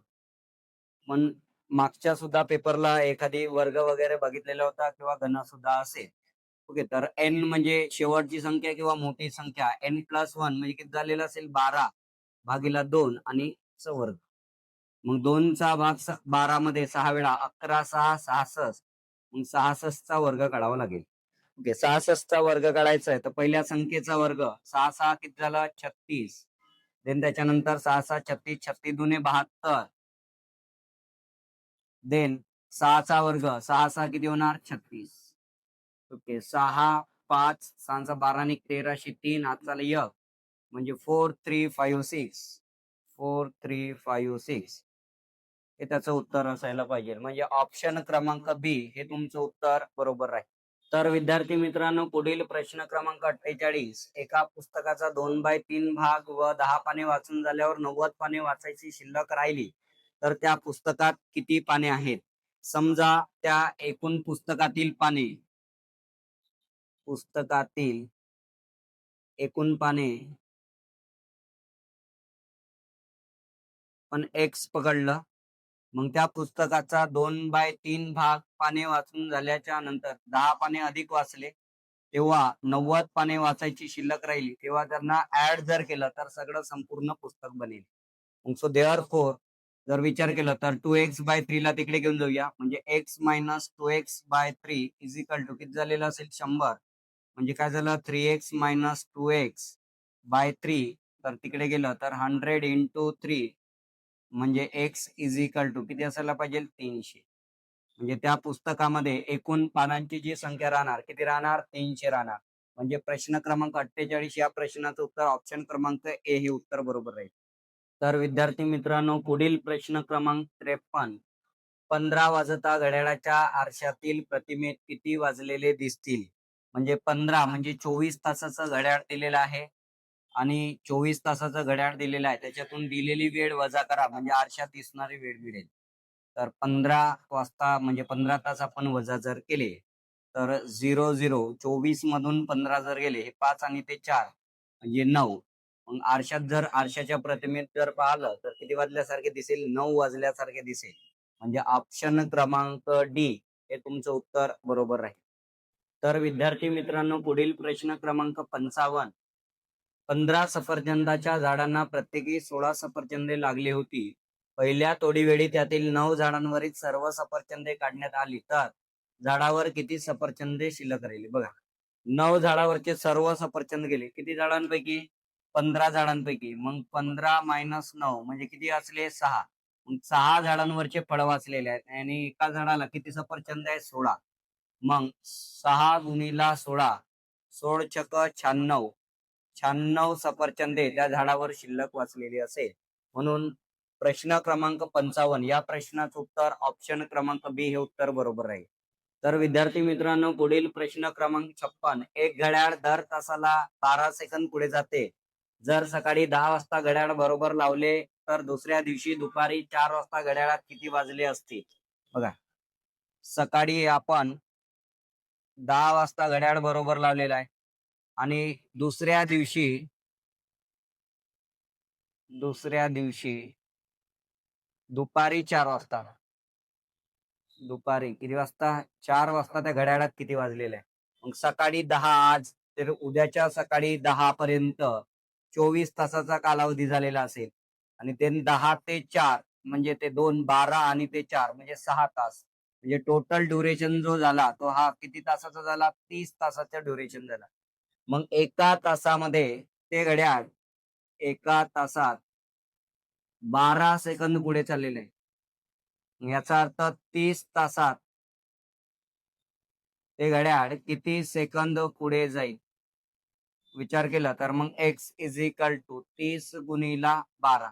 मागच्या सुद्धा पेपरला एखादी वर्ग वगैरे बघितलेला होता किंवा घन सुद्धा असेल. ओके, तर एन म्हणजे शेवटची संख्या किंवा मोठी संख्या, n+1 म्हणजे किती झालेलं असेल 12/2 आणि वर्ग. मग 2चा भाग 12 मध्ये 6 वेळा 11 6 66. मग 66चा वर्ग काढावा लागेल. ओके, 66चा वर्ग काढायचा आहे तर पहिल्या संख्येचा वर्ग 6 6 किती झाला 36. देन त्याच्यानंतर 6 6 36 36 दुने 72. देन 6चा वर्ग 6 6 किती होणार 36. ओके, 6 5 6 12 आणि 13 3 हात चालू एक म्हणजे 4356. 4356 हे त्याचं उत्तर असायला पाहिजे. म्हणजे ऑप्शन क्रमांक बी हे तुमचं उत्तर बरोबर आहे. तर विद्यार्थी मित्रांनो, पुढील प्रश्न क्रमांक 48. एका पुस्तकाचा 2/3 भाग व 10 पाने वाचून झाल्यावर 90 पाने वाचायची शिल्लक राहिली तर त्या पुस्तकात किती पाने आहेत? समजा त्या एकूण पुस्तकातील एकूण पाने पण एक्स पकडलं, मग त्या पुस्तकाचा 2/3 भाग पाने वाचून झाल्याच्या नंतर 10 पाने अधिक वाचले तेव्हा 90 पाने वाचायची शिल्लक राहिली, तेव्हा त्यांना ऍड जर केलं तर सगळं संपूर्ण पुस्तक बनेल. सो देअर फोर जर विचार केला तर 2x/3 ला तिकडे घेऊन जाऊया, म्हणजे x - 2x/3 is equal to किती झालेलं असेल 100. म्हणजे काय झालं 3x - 2x/3. तर तिकडे गेलं तर 100 × 3 म्हणजे x इज इक्वल टू किती असायला पाहिजे 300. म्हणजे त्या पुस्तकामध्ये एकूण पानांची जी संख्या राहणार किती राहणार 300 राहणार. म्हणजे प्रश्न क्रमांक 48 या प्रश्नाचं उत्तर ऑप्शन क्रमांक ए हे उत्तर बरोबर राहील. तर विद्यार्थी मित्रांनो, पुढील प्रश्न क्रमांक 53. 15 वाजता घड्याळाच्या आरशातील प्रतिमेत किती वाजलेले दिसतील? म्हणजे 15 म्हणजे 24 तासाचं घड्याळ दिलेलं आहे आणि 24 तासाचं घड्याळ दिलेलं आहे, त्याच्यातून दिलेली वेळ वजा करा म्हणजे आरशात दिसणारी वेळ मिळेल. तर 15 वाजता म्हणजे 15 तास आपण वजा जर केले तर 00 24 मधून 15 जर गेले हे 5 आणि ते 4 म्हणजे 9. मग आरशाच्या प्रतिमेत जर पाहिलं तर किती वाजल्यासारखे दिसेल 9 वाजल्यासारखे दिसेल. म्हणजे ऑप्शन क्रमांक डी हे तुमचं उत्तर बरोबर राहील. तर विद्यार्थी मित्रांनो, पुढील प्रश्न क्रमांक 55. 15 सफरचंदाच्या झाडांना प्रत्येकी 16 सफरचंदे लागली होती. पहिल्या तोडीवेळी त्यातील 9 झाडांवरील सर्व सफरचंदे काढण्यात आली तर झाडावर किती सफरचंदे शिल्लक राहिली? बघा, 9 झाडावरचे सर्व सफरचंद गेले. किती झाडांपैकी? 15 झाडांपैकी. मग 15 - 9 म्हणजे किती वाचले 6. मग 6 झाडांवरचे फळ वाचलेले आहेत आणि एका झाडाला किती सफरचंद आहे 16. मग 6 × 16 16 छक 96. 96 सफरचंदे त्या झाडावर शिल्लक वाचलेली असेल. म्हणून प्रश्न क्रमांक 55 या प्रश्नाचं उत्तर ऑप्शन क्रमांक बी हे उत्तर बरोबर आहे. तर विद्यार्थी मित्रांनो, पुढील प्रश्न क्रमांक 56. एक घड्याळ दर तासाला 12 सेकंद पुढे जाते. जर सकाळी 10 वाजता घड्याळ बरोबर लावले तर दुसऱ्या दिवशी दुपारी 4 वाजता घड्याळात किती वाजले असतील? बघा, सकाळी आपण 10 वाजता घड्याळ बरोबर लावलेला आहे आणि दुसऱ्या दिवशी दुपारी 4 वाजता. दुपारी किती वाजता? 4 वाजता त्या घड्याळात किती वाजलेलं आहे? मग सकाळी 10 आज तर उद्याच्या सकाळी 10 पर्यंत 24 तासाचा कालावधी झालेला असेल आणि ते 10 ते 4 म्हणजे ते 2 12 आणि ते 4 म्हणजे 6 तास. म्हणजे टोटल ड्युरेशन जो झाला तो हा किती तासाचा झाला? 30 तासाचा ड्युरेशन झाला. मग एका तासामध्ये ते घड्याळ एका तासात 12 सेकंद पुढे चाललेले आहे. याचा अर्थ 30 तासात ते घड्याळ किती सेकंद पुढे जाईल? विचार केला तर मग x इज इक्वल टू 30 × 12.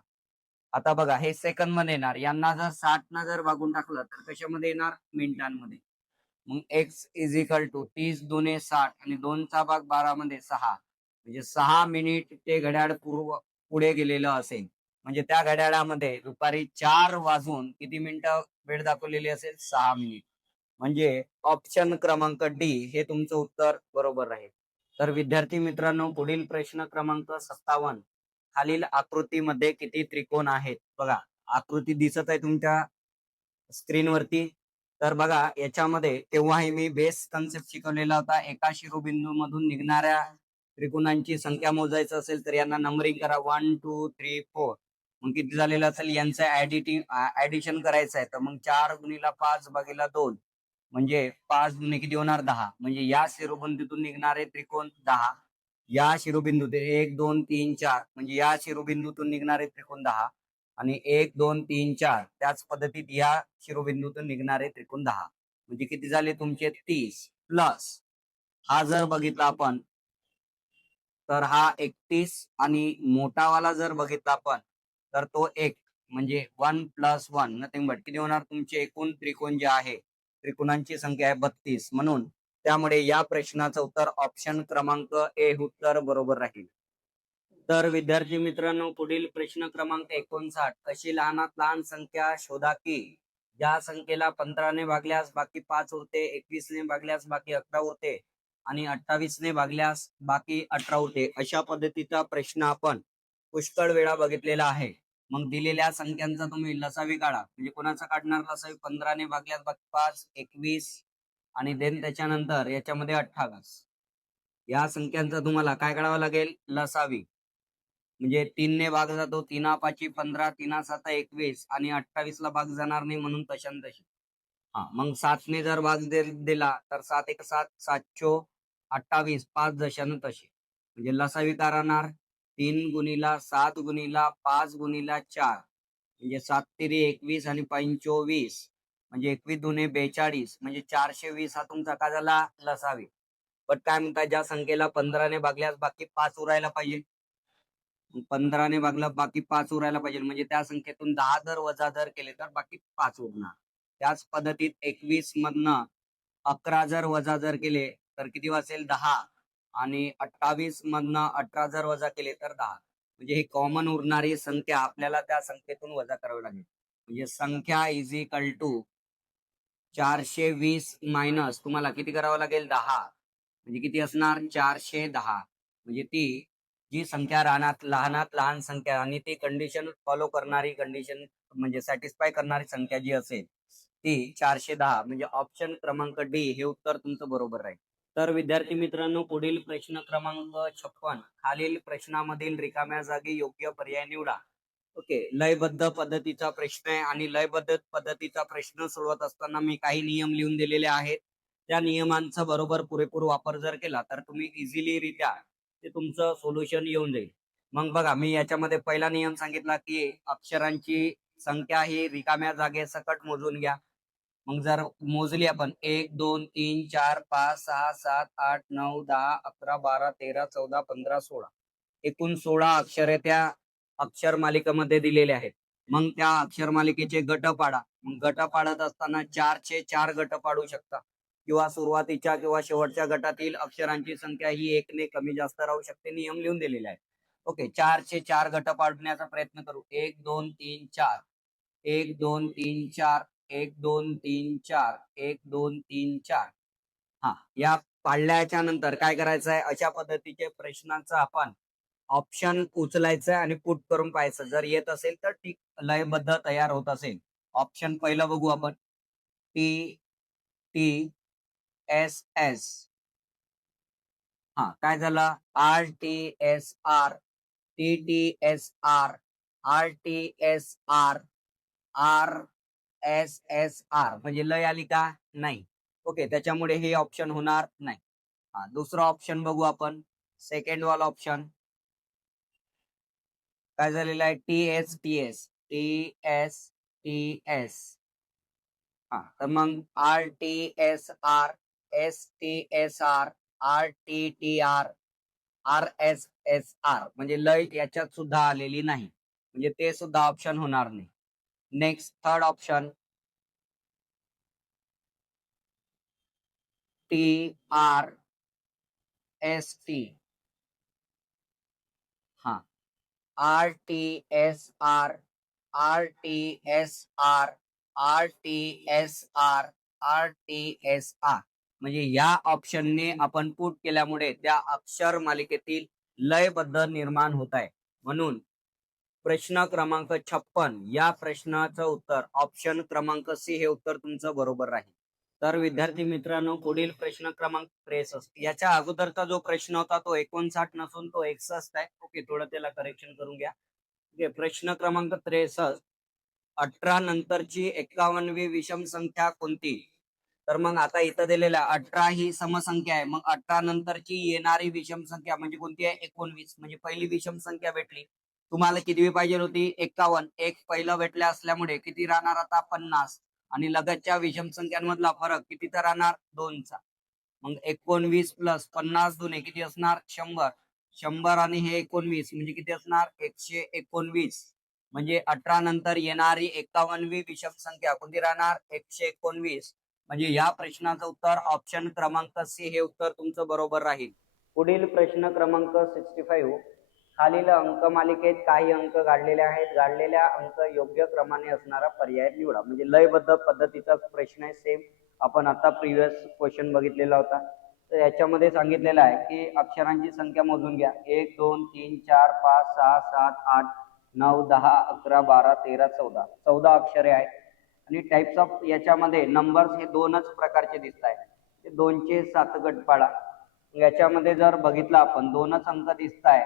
आता बघा, हे सेकंद मध्ये येणार, यांना जर 60 न जर भागून टाकलं तर कशामध्ये येणार? मिनिटांमध्ये. मग x इज इक्वल टू 30 दुने 60 आणि 2चा भाग 12 मध्ये 6 म्हणजे 6 मिनिट ते घड्याळ पुढे गेलेलं असेल. म्हणजे त्या घड्याळामध्ये दुपारी 4 वाजून किती मिनिटं वेळ दाखवलेली असेल? 6 मिनिट. म्हणजे ऑप्शन क्रमांक डी हे तुमचं उत्तर बरोबर राहील. तर विद्यार्थी मित्रांनो, पुढील प्रश्न क्रमांक 57. खालील आकृतीमध्ये किती त्रिकोण आहेत? बघा, आकृती दिसत आहे तुमच्या स्क्रीनवरती. तर बघा याच्यामध्ये तेव्हाही मी बेस कन्सेप्ट शिकवलेला होता. एका शिरोबिंदूमधून निघणाऱ्या त्रिकोणांची संख्या मोजायचं असेल तर यांना नंबरिंग करा 1 2 3 4. मग किती झालेलं असेल यांचं ऍडिशन करायचं आहे. तर मग 4 गुणिला 5 भागीला 2 म्हणजे 5 गुणे किती होणार 10. म्हणजे या शिरोबिंदूतून निघणारे त्रिकोण 10. या शिरोबिंदूत 1 2 3 4 म्हणजे या शिरोबिंदूतून निघणारे त्रिकोण 10 आणि 1 2 3 4 त्याच पद्धतीत या शिरोबिंदूतून निघणारे त्रिकोण 10 म्हणजे किती झाले तुमचे 30 प्लस हा जर बघितला आपण तर हा 31 आणि मोठावाला जर बघितला आपण तर तो 1 म्हणजे 1 + 1 नथिंग बट किती होणार तुमचे एकूण त्रिकोण जे आहे त्रिकोणांची संख्या आहे 32. म्हणून त्यामुळे या प्रश्नाचं उत्तर ऑप्शन क्रमांक ए उत्तर बरोबर राहील. तर विद्यार्थी मित्रांनो पुढील प्रश्न क्रमांक 59. अशी लहानात लहान संख्या शोधा की ज्या संख्येला 15 ने भागल्यास बाकी 5 उरते, 21 ने भागल्यास बाकी 11 उरते आणि 28 ने भागल्यास बाकी 18 उरते. अशा पद्धतीचा प्रश्न आपण पुष्कळ वेळा बघितलेला आहे. मग दिलेल्या संख्यांचा तुम्ही लसावी काढा. म्हणजे कोणाचा काढणार लसावी? 15 ने भागल्यास बाकी 5, 21 आणि देन त्याच्यानंतर याच्यामध्ये 28. या संख्यांचा तुम्हाला काय काढावं लागेल? लसावी. म्हणजे 3 ने भाग जातो, 3 पाची 15, 3 साता 21 आणि 28 ला भाग जाणार नाही म्हणून तशान तशी. हा मग 7 ने जर भाग दिला तर 7 1 7 728 5 जशानं तशी. म्हणजे लसावी काय राहणार? 3 गुणिला 7 गुणिला 5 गुणिला 4 म्हणजे 7 तिरी 21 आणि 5 24 म्हणजे 21 दुने 42 म्हणजे 420 हा तुमचा काय झाला? लसावी. पण काय म्हणतात ज्या संख्येला 15 ने भागल्यास बाकी 5 उरायला पाहिजे. 15 ने भागलं बाकी 5 उरायला पाहिजे म्हणजे त्या संख्येतून 10 जर वजा जर केले तर बाकी 5 उरणार. त्याच पद्धतीत 21 मधनं 11 जर वजा जर केले तर किती वाचेल? 10 आणि 28 मधनं 18 जर वजा केले तर 10. म्हणजे ही कॉमन उरणारी संख्या आपल्याला त्या संख्येतून वजा करावी लागेल. म्हणजे संख्या इज इक्वल टू 420 मायनस तुम्हाला किती करावं लागेल? 10. म्हणजे किती असणार? 410. म्हणजे ती जी संख्या राहणार लहानात लहान संख्या आणि ती कंडिशन फॉलो करणारी कंडिशन म्हणजे सॅटिस्फाय करणारी संख्या जी असेल ती 410 म्हणजे ऑप्शन क्रमांक डी हे उत्तर तुमचं बरोबर आहे. तर विद्यार्थी मित्रांनो पुढील प्रश्न क्रमांक 56. खालील प्रश्नामधील रिकाम्या जागी योग्य पर्याय निवडा. ओके, लयबद्ध पद्धतीचा प्रश्न आहे आणि लयबद्ध पद्धतीचा प्रश्न सोडवत असताना मी काही नियम लिहून दिलेले आहेत. त्या नियमांचा बरोबर पुरेपूर वापर जर केला तर तुम्ही इझिली रित्या ते तुमचं सोल्युशन येऊन जाईल. मग बघा मी याच्यामध्ये पहिला नियम सांगितला की अक्षरांची संख्या ही रिकाम्या जागेसकट मोजून घ्या. मग जर मोजली आपण 1 2 3 4 5 6 7 8 9 10 11 12 13 14 15 16 एकूण 16 अक्षरे त्या अक्षर मालिकेमध्ये दिलेले आहेत. मग त्या अक्षर मालिकेचे गट पाडा. मग गट पाडत असताना 4चे 4 गट पाडू शकता किंवा सुरुवातीच्या किंवा शेवटच्या गटातील अक्षरांची संख्या ही 1 ने कमी जास्त राहू शकते. नियम लिहून दिलेले आहे. ओके, 4चे 4 गट पाडण्याचा प्रयत्न करू. 1 2 3 4 1 2 3 4 1 2 3 4 1 2 3 4. हा या पाडल्याच्या नंतर काय करायचं आहे? अशा पद्धतीचे प्रश्नांचं आपण ऑप्शन उचलायचं आणि पुट करून पाहायचं. जर येत असेल तर ठीक लयबद्ध तयार होत असेल. ऑप्शन पहिलं बघू आपण. T T S S. हा काय झालं? R T S R T T S R R T S R R S S R म्हणजे लय आली का? नाही. ओके, त्याच्यामुळे हे ऑप्शन होणार नाही. हा दुसरा ऑप्शन बघू आपण. सेकंड वाला ऑप्शन काय झालेला आहे? T S T S T S T S. हा तर मग R T S R S T S R R T T R R S S R म्हणजे लय याच्यात सुद्धा आलेली नाही. म्हणजे ते सुद्धा ऑप्शन होणार नाही. Next third option T R S T. हा R T S R R T S R R T S R R T S R म्हणजे या ऑप्शनने आपण पुट केल्यामुळे त्या अक्षर मालिकेतील लयबद्ध निर्माण होत आहे. म्हणून प्रश्न क्रमांक 56 या प्रश्नाचं उत्तर ऑप्शन क्रमांक सी हे उत्तर तुमचं बरोबर राहील. तर विद्यार्थी मित्रांनो, पुढील प्रश्न क्रमांक 63. याच्या अगोदरचा जो प्रश्न होता तो 59 नसून तो 61 आहे. ओके, थोडं त्याला करेक्शन करून घ्या. ओके, प्रश्न क्रमांक 63. 18 नंतरची 51वी विषम संख्या कोणती? तर मग आता इथं दिलेलं 18 ही समसंख्या आहे. मग 18 नंतरची येणारी विषम संख्या म्हणजे कोणती आहे? 19. म्हणजे पहिली विषम संख्या भेटली. तुम्हाला कितवी पाहिजे होती? 51. एक पहिलं भेटल्या असल्यामुळे किती राहणार आता? 50. आणि लगतच्या विषम संख्यांमधला फरक कितीचा राहणार? 2चा. मग 19 प्लस 50 दुने किती असणार? 100. 100 आणि हे 19 म्हणजे किती असणार? 119. म्हणजे 18 नंतर येणारी 51वी विषम संख्या कोणती राहणार? 119. म्हणजे या प्रश्नाचं उत्तर ऑप्शन क्रमांक सी हे उत्तर तुमचं बरोबर राहील. पुढील प्रश्न क्रमांक 65. खालील अंकमालिकेत काही अंक गाडलेले आहेत. गाडलेल्या अंक योग्य क्रमाने असणारा पर्याय निवडा. म्हणजे लयबद्ध पद्धतीचा प्रश्न आहे. सेम आपण आता प्रिव्हियस क्वेश्चन बघितलेला होता. तर याच्यामध्ये सांगितलेलं आहे की अक्षरांची संख्या मोजून घ्या. 1 2 3 4 5 6 7 8 9 10 11 12 13 14. 14 अक्षरे आहेत. आणि टाइप्स ऑफ याच्यामध्ये नंबर्स हे दोनच प्रकारचे दिसत आहेत. ते 2चे 7 गट पाडा. याच्यामध्ये जर बघितलं आपण दोनच अंक दिसत आहे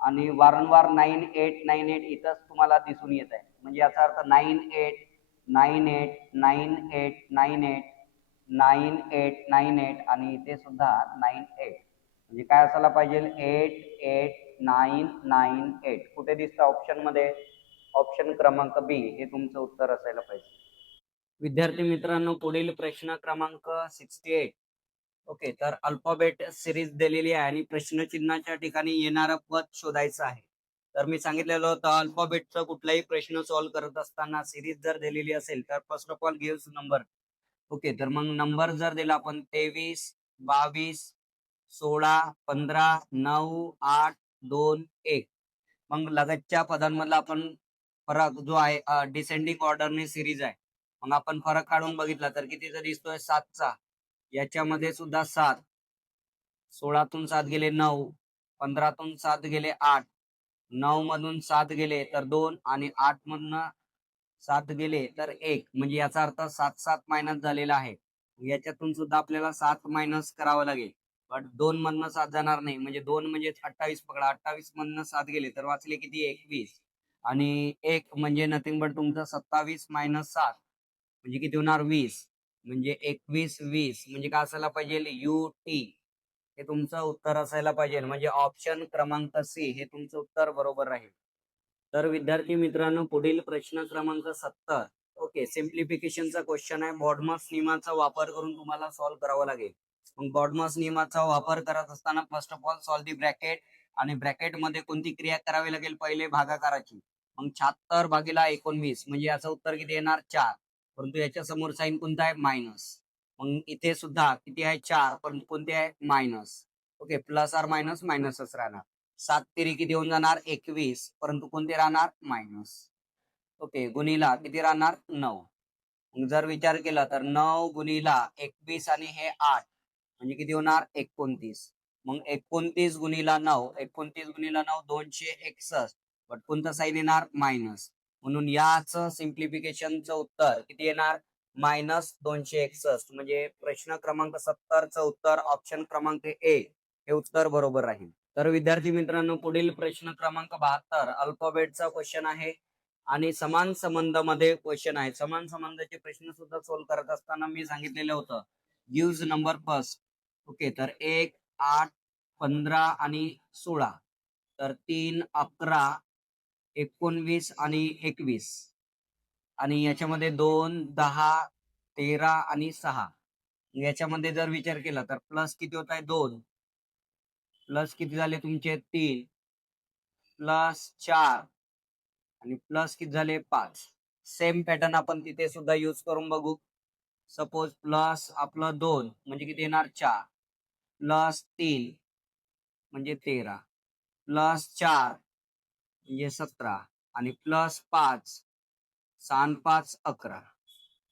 आणि वारंवार 9898 इथंच तुम्हाला दिसून येत आहे. म्हणजे याचा अर्थ 98 98 98 98 9898 आणि इथे सुद्धा 98. म्हणजे काय असायला पाहिजे? 88998. कुठे दिसतं ऑप्शन मध्ये? ऑप्शन क्रमांक बी हे तुमचं उत्तर असायला पाहिजे. विद्यार्थी मित्रांनो, पुढील प्रश्न क्रमांक 68. ओके, तर अल्फाबेट सिरीज दिलेली आहे आणि प्रश्नचिन्हाच्या ठिकाणी येणारं पद शोधायचं आहे. तर मी सांगितलेलं होतं अल्फाबेटचा कुठलाही प्रश्न सॉल्व्ह करत असताना सिरीज जर दिलेली असेल तर first of all gives number. Okay, तर मग नंबर जर दिला आपण 23 22 16 15 9 8 2 1. मग लगतच्या पदांमधला आपण फरक जो आहे डिसेंडिंग ऑर्डरने सिरीज आहे. मग आपण फरक काढून बघितला तर कितीचा दिसतोय? 7चा. याच्यामध्ये सुद्धा 7. 16तून 7 गेले 9. 15तून 7 गेले 8. 9 मधून 7 गेले तर 2 आणि 8 मधनं 7 गेले तर 1. म्हणजे याचा अर्थ 7 7 मायनस झालेला आहे. याच्यातून सुद्धा आपल्याला 7 मायनस करावं लागेल. पण 2 मधनं 7 जाणार नाही. म्हणजे 2 म्हणजे 28 पकडा. 28 मधनं 7 गेले तर वाचले किती? 21. आणि 1 म्हणजे नथिंग बट तुमचं 27 मायनस 7 म्हणजे किती होणार? 20. म्हणजे 21 20 म्हणजे काय असायला पाहिजे? UT हे तुमचं उत्तर असायला पाहिजे. म्हणजे ऑप्शन क्रमांक सी हे तुमचं उत्तर बरोबर राहील. तर विद्यार्थी मित्रांनो, पुढील प्रश्न क्रमांक 70. ओके, सिम्प्लिफिकेशनचा क्वेश्चन आहे. बॉडमॉस नियमाचा वापर करून तुम्हाला सॉल्व्ह करावा लागेल. मग बॉडमॉस नियमाचा वापर करत असताना first of all solve the bracket. आणि ब्रॅकेट मध्ये कोणती क्रिया करावी लागेल? पहिले भागाकाराची. मग 76 भागीला 19 म्हणजे याचं उत्तर किती येणार? 4. परंतु याच्या समोर साइन कोणता आहे? मायनस. मग इथे सुद्धा किती आहे? 4. परंतु कोणते आहे? Minus. Okay, plus R minus मायनसच राहणार. 7 तिरी किती होऊन जाणार? 21. परंतु कोणते राहणार? मायनस. ओके, गुणीला किती राहणार? 9. जर विचार केला तर 9 गुणीला 21 आणि हे 8 म्हणजे किती होणार? 29. मग 29 गुणीला 9, 29 गुणीला 9 261. पण कोणता साईन येणार? मायनस. म्हणून याच सिम्प्लिफिकेशनचं उत्तर किती येणार? मायनस 261. म्हणजे प्रश्न क्रमांक 70चं उत्तर ऑप्शन क्रमांक ए हे उत्तर बरोबर राहील. तर विद्यार्थी मित्रांनो, पुढील प्रश्न क्रमांक 72 अल्फाबेटचा क्वेश्चन आहे आणि समान संबंध मध्ये क्वेश्चन आहे. समान संबंधाचे प्रश्न सुद्धा सॉल्व्ह करत असताना मी सांगितलेलं होतं गिव्स नंबर फर्स्ट. ओके, तर 1 8 15 आणि 16. तर 3 11 19 आणि 21. आणि याच्यामध्ये 2 10 13 आणि 6. याच्यामध्ये जर विचार केला तर प्लस किती होत आहे? 2. प्लस किती झाले तुमचे? 3. प्लस 4 आणि प्लस किती झाले? 5. सेम पॅटर्न आपण तिथे सुद्धा यूज करून बघू. सपोज प्लस आपलं 2 म्हणजे किती येणार? 4. प्लस 3 म्हणजे 13. प्लस 4 म्हणजे 17 आणि प्लस 5 6 5 11.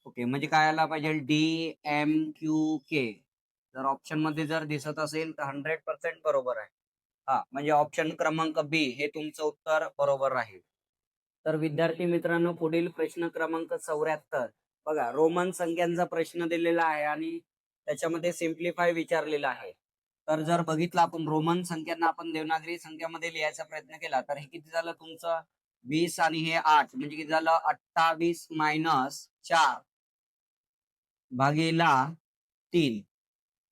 ओके, म्हणजे काय आला पाहिजे? DMQK. जर ऑप्शन मध्ये जर दिसत असेल तर 100% बरोबर आहे. हा, म्हणजे ऑप्शन क्रमांक बी हे तुमचं उत्तर बरोबर राहील. तर विद्यार्थी मित्रांनो, पुढील प्रश्न क्रमांक 74. बघा, रोमन संख्यांचा प्रश्न दिलेला आहे आणि त्याच्यामध्ये सिम्प्लिफाय विचारलेला आहे. तर जर बघितलं आपण रोमन संख्यांना आपण देवनागरी संख्यामध्ये लिहायचा प्रयत्न केला तर हे किती झालं तुमचं 20 आणि हे 8 म्हणजे किती झालं 28 - 4 भागीला 3.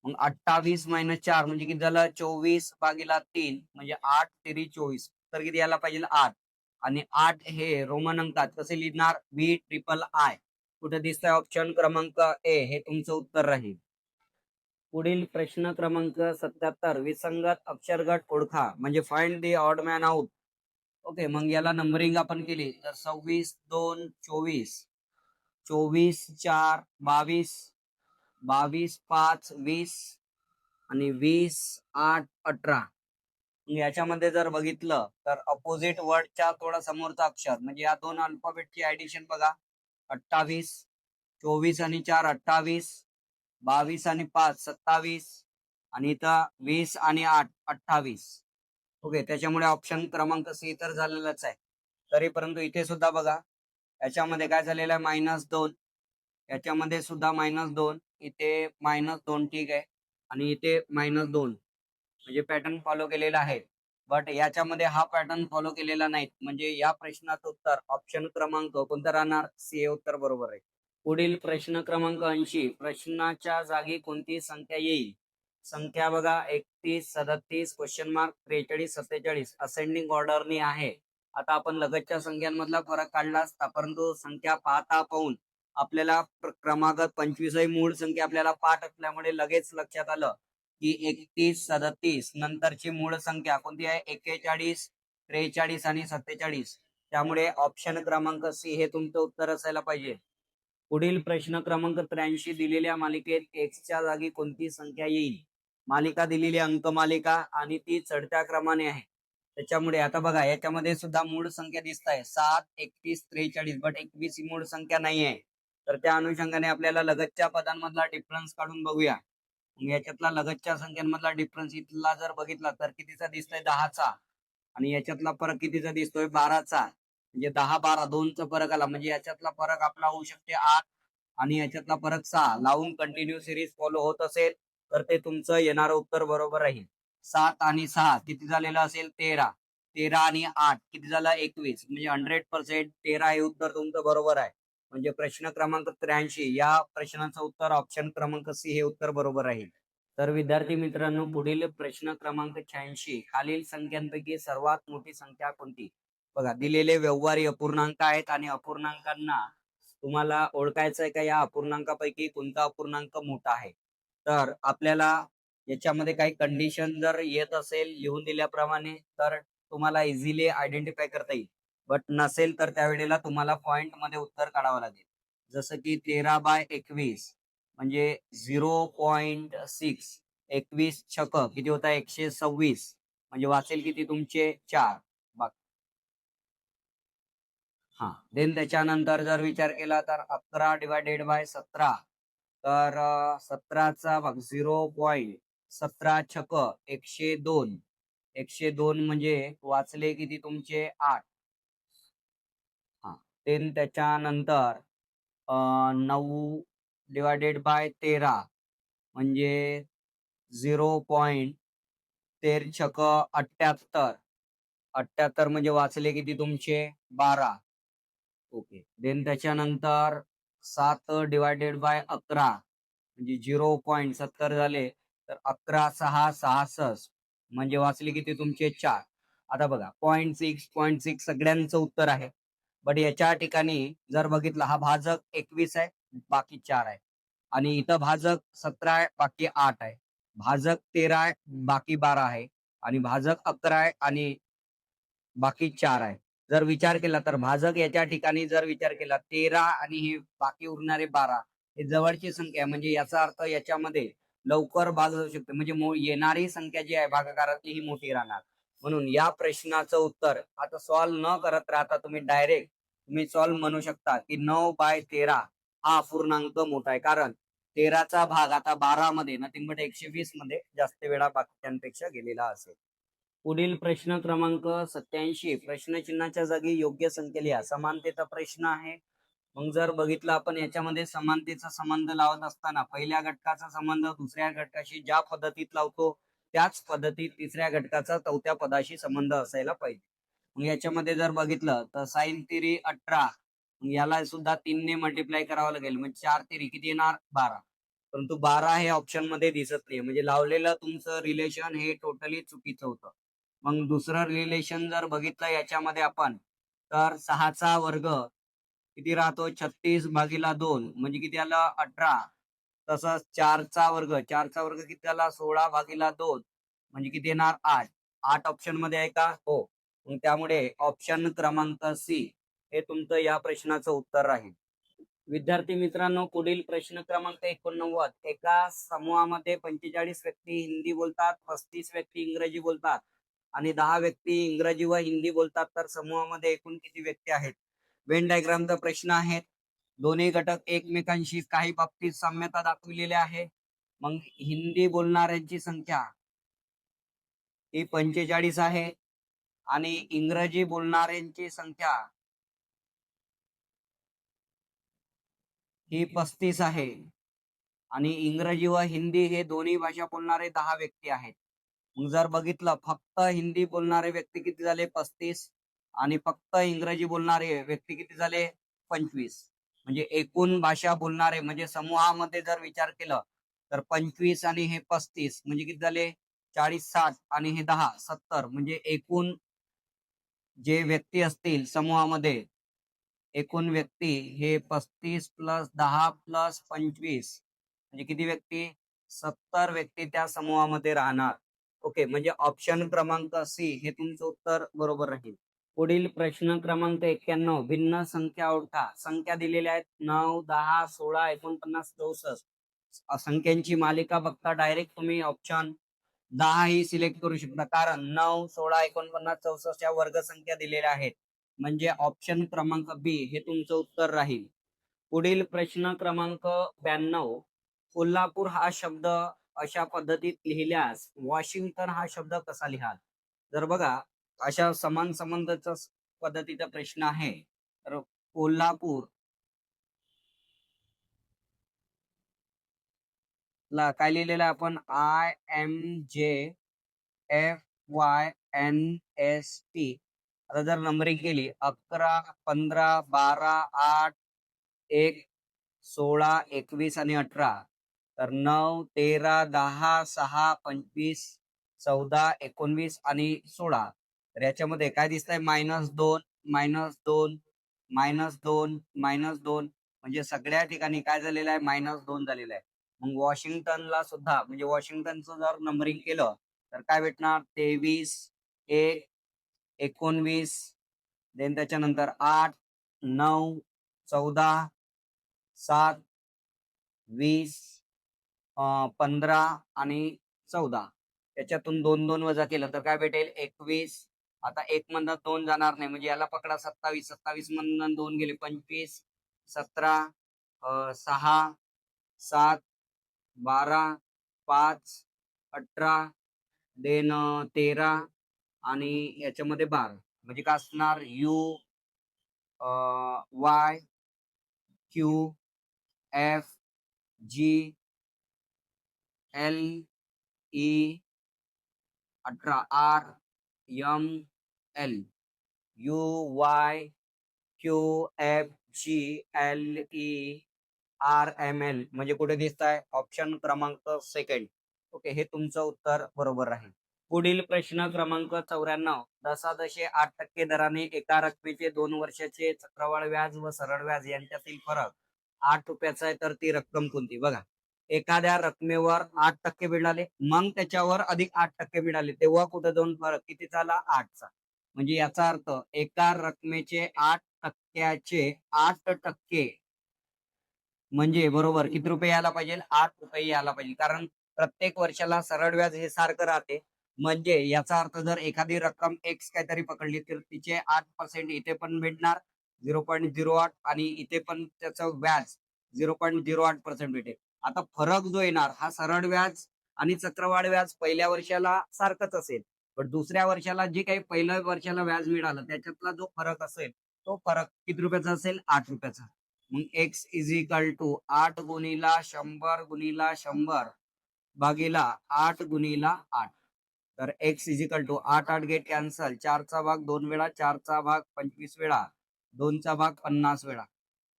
मग 28 - 4 म्हणजे किती झालं 24/3 म्हणजे 8 तेरी 24. तर किती यायला पाहिजे 8. आणि 8 हे रोमन अंकात कसे लिहिणार BIII. कुठे दिसतंय ऑप्शन क्रमांक ए हे तुमचं उत्तर राहील. पुढील प्रश्न क्रमांक 77. विसंगत अक्षरगट ओळखा म्हणजे find the odd man out. Okay, मग याला नंबरिंग आपण केली तर 26 2 24, 24 4 22, 22 5 20 आणि 20 8 18. याच्यामध्ये जर बघितलं तर अपोजिट वर्डच्या थोडा समोरचा अक्षर म्हणजे या दोन अल्फाबेटची ऍडिशन बघा 28, 24 आणि 4 28, 22 आणि 5 27 आणि इथं 20 आणि 8 28. ओके, त्याच्यामुळे ऑप्शन क्रमांक सी तर झालेलाच आहे. तरी परंतु इथे सुद्धा बघा याच्यामध्ये काय झालेलं आहे -2, याच्यामध्ये सुद्धा -2, इथे -2 ठीक आहे आणि इथे -2 म्हणजे पॅटर्न फॉलो केलेला आहे. बट याच्यामध्ये हा पॅटर्न फॉलो केलेला नाही म्हणजे या प्रश्नाचं उत्तर ऑप्शन क्रमांक कोणतं राहणार सी हे उत्तर बरोबर आहे. पुढील प्रश्न क्रमांक 80. प्रश्नाच्या जागी कोणती संख्या येईल? संख्या बघा 31 37 क्वेश्चन मार्क 43 47 असेंडिंग ऑर्डरनी आहे. आता आपण लगतच्या संख्यांमधला फरक काढला असता परंतु संख्या पाहता पाहून आपल्याला क्रमांक 25 ही मूळ संख्या आपल्याला पाठ असल्यामुळे लगेच लक्षात आलं की 31 37 नंतरची मूळ संख्या कोणती आहे 41 43 आणि 47. त्यामुळे ऑप्शन क्रमांक सी हे तुमचं उत्तर असायला पाहिजे. पुढील प्रश्न क्रमांक 83. दिलेल्या मालिकेत एक्सच्या जागी कोणती संख्या येईल? मालिका दिलेली अंकमालिका आणि ती चढत्या क्रमाने आहे. त्याच्यामुळे आता बघा याच्यामध्ये सुद्धा मूळ संख्या दिसत आहे 7 31 43 बट 21 ही मूळ संख्या नाही आहे. तर त्या अनुषंगाने आपल्याला लगतच्या पदांमधला डिफरन्स काढून बघूया. याच्यातला लगतच्या संख्यांमधला डिफरन्स इथला जर बघितला तर कितीचा दिसतोय 10चा आणि याच्यातला फरक कितीचा दिसतोय 12चा. म्हणजे 10 12 2चा फरक आला म्हणजे याच्यातला फरक आपला होऊ शकते 8 आणि याच्यातला फरक 6. लावून कंटिन्यू सिरीज फॉलो होत असेल तर ते तुमचं येणारं उत्तर बरोबर राहील. 7 आणि 6 किती झालेलं असेल 13. 13 आणि 8 किती झालं 21 म्हणजे 100% 13 हे उत्तर तुमचं बरोबर आहे. म्हणजे प्रश्न क्रमांक 83 या प्रश्नाचं उत्तर ऑप्शन क्रमांक सी हे उत्तर बरोबर राहील. तर विद्यार्थी मित्रांनो, पुढील प्रश्न क्रमांक 86. खालील संख्यांपैकी सर्वात मोठी संख्या कोणती? बघा दिलेले व्यवहारी अपूर्णांक आहेत आणि अपूर्णांकांना तुम्हाला ओळखायचं आहे का या अपूर्णांकापैकी कोणता अपूर्णांक मोठा आहे. तर आपल्याला याच्यामध्ये काही कंडिशन जर येत असेल लिहून दिल्याप्रमाणे तर तुम्हाला इझिली आयडेंटिफाय करता येईल. बट नसेल तर त्यावेळेला तुम्हाला पॉइंट मध्ये उत्तर काढावं लागेल. जसं की 13/21 म्हणजे 0.6. 21 छक किती होता 126 म्हणजे वाचेल किती तुमचे 4. हा, देन त्याच्यानंतर जर विचार केला तर 11/17 तर 17चा भाग 0.17 छक 102. 102 म्हणजे वाचले किती तुमचे 8. हा, देन त्याच्यानंतर 9/13 म्हणजे 0.13 छक 78. 78 म्हणजे वाचले किती तुमचे 12. ओके, देन त्याच्यानंतर 7/11 म्हणजे 0.70 झाले तर 11/6 66 म्हणजे वाचले किती तुमचे 4. आता बघा 0.6 सगळ्यांचं उत्तर आहे. बट याच्या ठिकाणी जर बघितलं हा भाजक 21 आहे बाकी 4 आहे आणि इथं भाजक 17 आहे बाकी 8 आहे, भाजक 13 आहे बाकी 12 आहे आणि भाजक 11 आहे आणि बाकी 4 आहे. जर विचार केला तर भाजक याच्या ठिकाणी जर विचार केला 13 आणि हे बाकी उरणारे 12 हे जवळची संख्या आहे म्हणजे याचा अर्थ याच्यामध्ये लवकर भाग जाऊ शकते म्हणजे येणारी संख्या जी आहे भागाकारातली ही मोठी राहणार. म्हणून या प्रश्नाचं उत्तर आता सॉल्व्ह न करत राहता तुम्ही सॉल्व्ह म्हणू शकता की 9/13 हा अपूर्णांक मोठा आहे कारण 13चा भाग आता 12 मध्ये नथिंग बट 120 मध्ये जास्त वेळा बाकीच्यांपेक्षा गेलेला असेल. पुढील प्रश्न क्रमांक 87. प्रश्नचिन्हाच्या जागी योग्य संख्या लिहा. समानतेचा प्रश्न आहे. मग जर बघितलं आपण याच्यामध्ये समानतेचा संबंध लावत असताना पहिल्या घटकाचा संबंध दुसऱ्या घटकाशी ज्या पद्धतीत लावतो त्याच पद्धतीत तिसऱ्या घटकाचा चौथ्या पदाशी संबंध असायला पाहिजे. मग याच्यामध्ये जर बघितलं तर साइन तिरी 18, याला सुद्धा 3 ने मल्टिप्लाय करावं लागेल. म्हणजे 4 तिरी किती येणार? 12. परंतु 12 हे ऑप्शन मध्ये दिसत नाही, म्हणजे लावलेलं तुमचं रिलेशन हे टोटली चुकीचं होतं. मग दुसरं रिलेशन जर बघितलं याच्यामध्ये आपण, तर 6चा वर्ग किती राहतो? 36/2 म्हणजे किती आलं? 18. तसंच 4चा वर्ग किती आला? 16/2 म्हणजे किती येणार? 8. 8 ऑप्शन मध्ये आहे का? हो. मग त्यामुळे ऑप्शन क्रमांक सी हे तुमचं या प्रश्नाचं उत्तर राहील. विद्यार्थी मित्रांनो, पुढील प्रश्न क्रमांक 89. एका समूहामध्ये 45 व्यक्ती हिंदी बोलतात, 35 व्यक्ती इंग्रजी बोलतात आणि 10 व्यक्ती इंग्रजी व हिंदी बोलतात, तर समूहामध्ये एकूण किती व्यक्ती आहेत? वेन डायग्रामचा प्रश्न आहे. दोन्ही घटक एकमेकांशी काही बाबतीत साम्यता दाखविलेल्या आहे. मग हिंदी बोलणाऱ्यांची संख्या ही 45 आहे आणि इंग्रजी बोलणाऱ्यांची संख्या ही 35 आहे आणि इंग्रजी व हिंदी हे दोन्ही भाषा बोलणारे 10 व्यक्ती आहेत. मग जर बघितलं फक्त हिंदी बोलणारे व्यक्ती किती झाले? 35 आणि फक्त इंग्रजी बोलणारे व्यक्ती किती झाले? 25. म्हणजे एकूण भाषा बोलणारे म्हणजे समूहामध्ये जर विचार केला तर 25 आणि हे 35 म्हणजे किती झाले? 40, 60 आणि हे 10, 70. म्हणजे एकूण जे व्यक्ती असतील समूहामध्ये, एकूण व्यक्ती हे 35 + 10 + 25 म्हणजे किती व्यक्ती? 70 व्यक्ती त्या समूहामध्ये राहणार. ओके, म्हणजे ऑप्शन क्रमांक सी हे तुमचं उत्तर बरोबर राहील. पुढील प्रश्न क्रमांक 91. भिन्न संख्या ओळखा. संख्या दिलेल्या आहेत 9, 10, 16, 49, 64. संख्यांची मालिका बघता डायरेक्ट तुम्ही ऑप्शन 10 ही सिलेक्ट करू शकता, कारण 9, 16, 49, 64 या वर्गसंख्या दिलेल्या आहेत. म्हणजे ऑप्शन क्रमांक बी हे तुमचं उत्तर राहील. पुढील प्रश्न क्रमांक 92. कोल्हापूर हा शब्द अशा पद्धतीत लिहिल्यास वॉशिंग्टन हा शब्द कसा लिहाल? जर बघा अशा समान संबंधाचा पद्धतीचा प्रश्न आहे, तर कोल्हापूर ला काय लिहिलेलं आहे आपण? IMJFYNST. आता जर नंबरिंग केली 11, 15, 12, 8, 1, 16, 21 आणि 18, तर 9, 13, 10, 6, 25, 14, 19 आणि 16. तर याच्यामध्ये काय दिसतंय? -2, -2, -2, -2. म्हणजे सगळ्या ठिकाणी काय झालेलं आहे? -2 झालेलं आहे. मग वॉशिंग्टनला सुद्धा, म्हणजे वॉशिंग्टनचं जर नंबरिंग केलं तर काय भेटणार? 23, 1, 19, देन त्याच्यानंतर 8, 9, 14, 7, 20, 15 आणि 14. त्याच्यातून 2-2 वजा केलं तर काय भेटेल? 21. आता 1 मधनं 2 जाणार नाही, म्हणजे याला पकडा 27. 27 मधनं 2 गेले 25, 17, 6, 7, 12, 5, 18, देन 13 आणि याच्यामध्ये 12. म्हणजे काय असणार? UYQFGLE18RML UYQFGLERML म्हणजे कुठे दिसत आहे? ऑप्शन क्रमांक सेकंड. ओके, हे तुमचं उत्तर बरोबर आहे. पुढील प्रश्न क्रमांक 94. 10.8% दराने एका रकमेचे 2 वर्षाचे चक्रवाढ व्याज व सरळ व्याज यांच्यातील फरक 8 रुपयाचा आहे, तर ती रक्कम कोणती? बघा, एखाद्या रकमेवर 8% मिळाले, मग त्याच्यावर अधिक 8% मिळाले, तेव्हा कुठे दोन फरक किती झाला? 8चा. म्हणजे याचा अर्थ एका रकमेचे 8%चे 8% म्हणजे बरोबर किती रुपये यायला पाहिजे? 8 रुपये यायला पाहिजे, कारण प्रत्येक वर्षाला सरळ व्याज हे सारखं राहते. म्हणजे याचा अर्थ जर एखादी रक्कम एक्स काहीतरी पकडली तर तिचे 8% इथे पण भेटणार 0.08 आणि इथे पण त्याचं व्याज 0.08% भेटेल. आता फरक जो येणार हा सरळ व्याज आणि चक्रवाढ व्याज पहिल्या वर्षाला सारखंच असेल, पण दुसऱ्या वर्षाला जे काही पहिल्या वर्षाला व्याज मिळालं त्याच्यातला जो फरक असेल तो फरक किती रुपयाचा असेल? 8 रुपयाचा. मग x इज इक्वल टू 8 गुणिला 100 गुणिला 100 भागीला 8 गुणिला 8. तर x is equal to 8 get cancel, 4चा भाग 2 वेळा, 4चा भाग 25 वेळा, 2चा भाग 50 वेळा,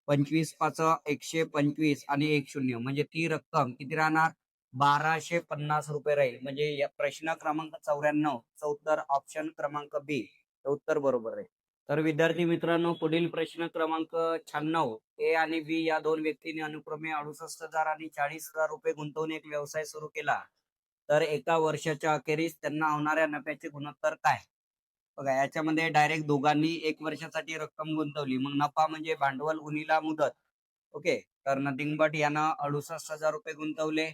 25 5 125 आणि 1 शून्य म्हणजे ती रक्कम किती राहणार? 1250 रुपये राहील. म्हणजे या प्रश्न क्रमांक 94 चं उत्तर ऑप्शन क्रमांक बी हे उत्तर बरोबर आहे. तर विद्यार्थी मित्रांनो, पुढील प्रश्न क्रमांक 96, ए आणि बी या दोन व्यक्तींनी अनुक्रमे 68,000 आणि 40,000 रुपये गुंतवून एक व्यवसाय सुरू केला. तर एका वर्षाच्या अखेरीस त्यांना होणाऱ्या नफ्याचे गुणोत्तर काय? बघा, याच्यामध्ये डायरेक्ट दोघांनी 1 वर्षासाठी रक्कम गुंतवली. मग नफा म्हणजे भांडवल गुणिला मुदत. ओके, तर नथिंग बट यानं 68,000 रुपये गुंतवले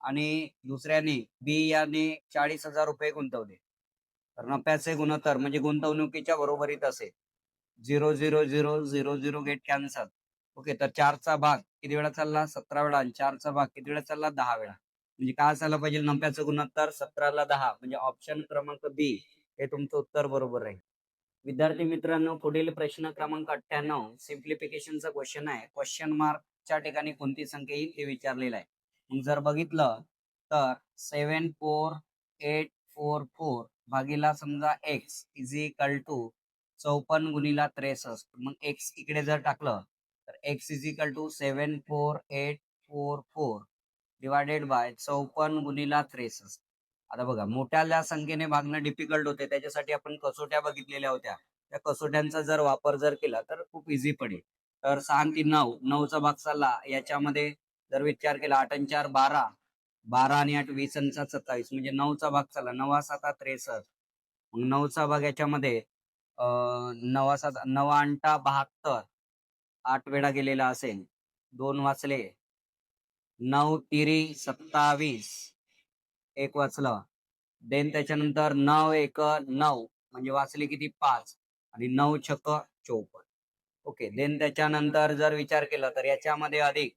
आणि दुसऱ्याने बी याने 40,000 रुपये गुंतवले. तर नफ्याचे गुणोत्तर म्हणजे गुंतवणुकीच्या बरोबरीत असेल. 0 0 0 0 0 गेट कॅन्सल. ओके, तर 4चा भाग किती वेळा चालला? 17 वेळा. आणि 4चा भाग किती वेळा चालला? 10 वेळा. म्हणजे काय असायला पाहिजे? नफ्याचं गुणोत्तर 17 ला 10 म्हणजे ऑप्शन क्रमांक बी हे तुमचं उत्तर बरोबर आहे. विद्यार्थी मित्रांनो, पुढील प्रश्न क्रमांक 98 सिम्प्लिफिकेशनचा क्वेश्चन आहे. क्वेश्चन मार्कच्या ठिकाणी कोणती संख्या येईल ते विचारलेलं आहे. मग जर बघितलं तर 74844 भागीला समजा x इज इक्वल टू 54 गुणिला 63. मग x इकडे जर टाकलं तर x is equal to 74844 divided by 54 गुणिला 63. आता बघा, मोठ्या संख्येने भागणं डिफिकल्ट होते, त्याच्यासाठी आपण कसोट्या बघितलेल्या होत्या. त्या कसोट्यांचा जर वापर जर केला तर खूप इझी पडेल. तर 6 आणि 3 9, 9चा भाग चालला. याच्यामध्ये जर विचार केला 8 आणि 4 12, 12 आणि 8 20 आणि 7 27 म्हणजे 9चा भाग चालला. 9 7 63. मग 9चा भाग याच्यामध्ये 9 7 9 8 72, 8 वेळा गेलेला असेल. 2 वाचले. 9 तिरी 27, 1 वाचलं. देन त्याच्यानंतर 9 1 9 म्हणजे वाचले किती? 5 आणि 9 छक 54. ओके, देन त्याच्यानंतर जर विचार केला तर याच्यामध्ये अधिक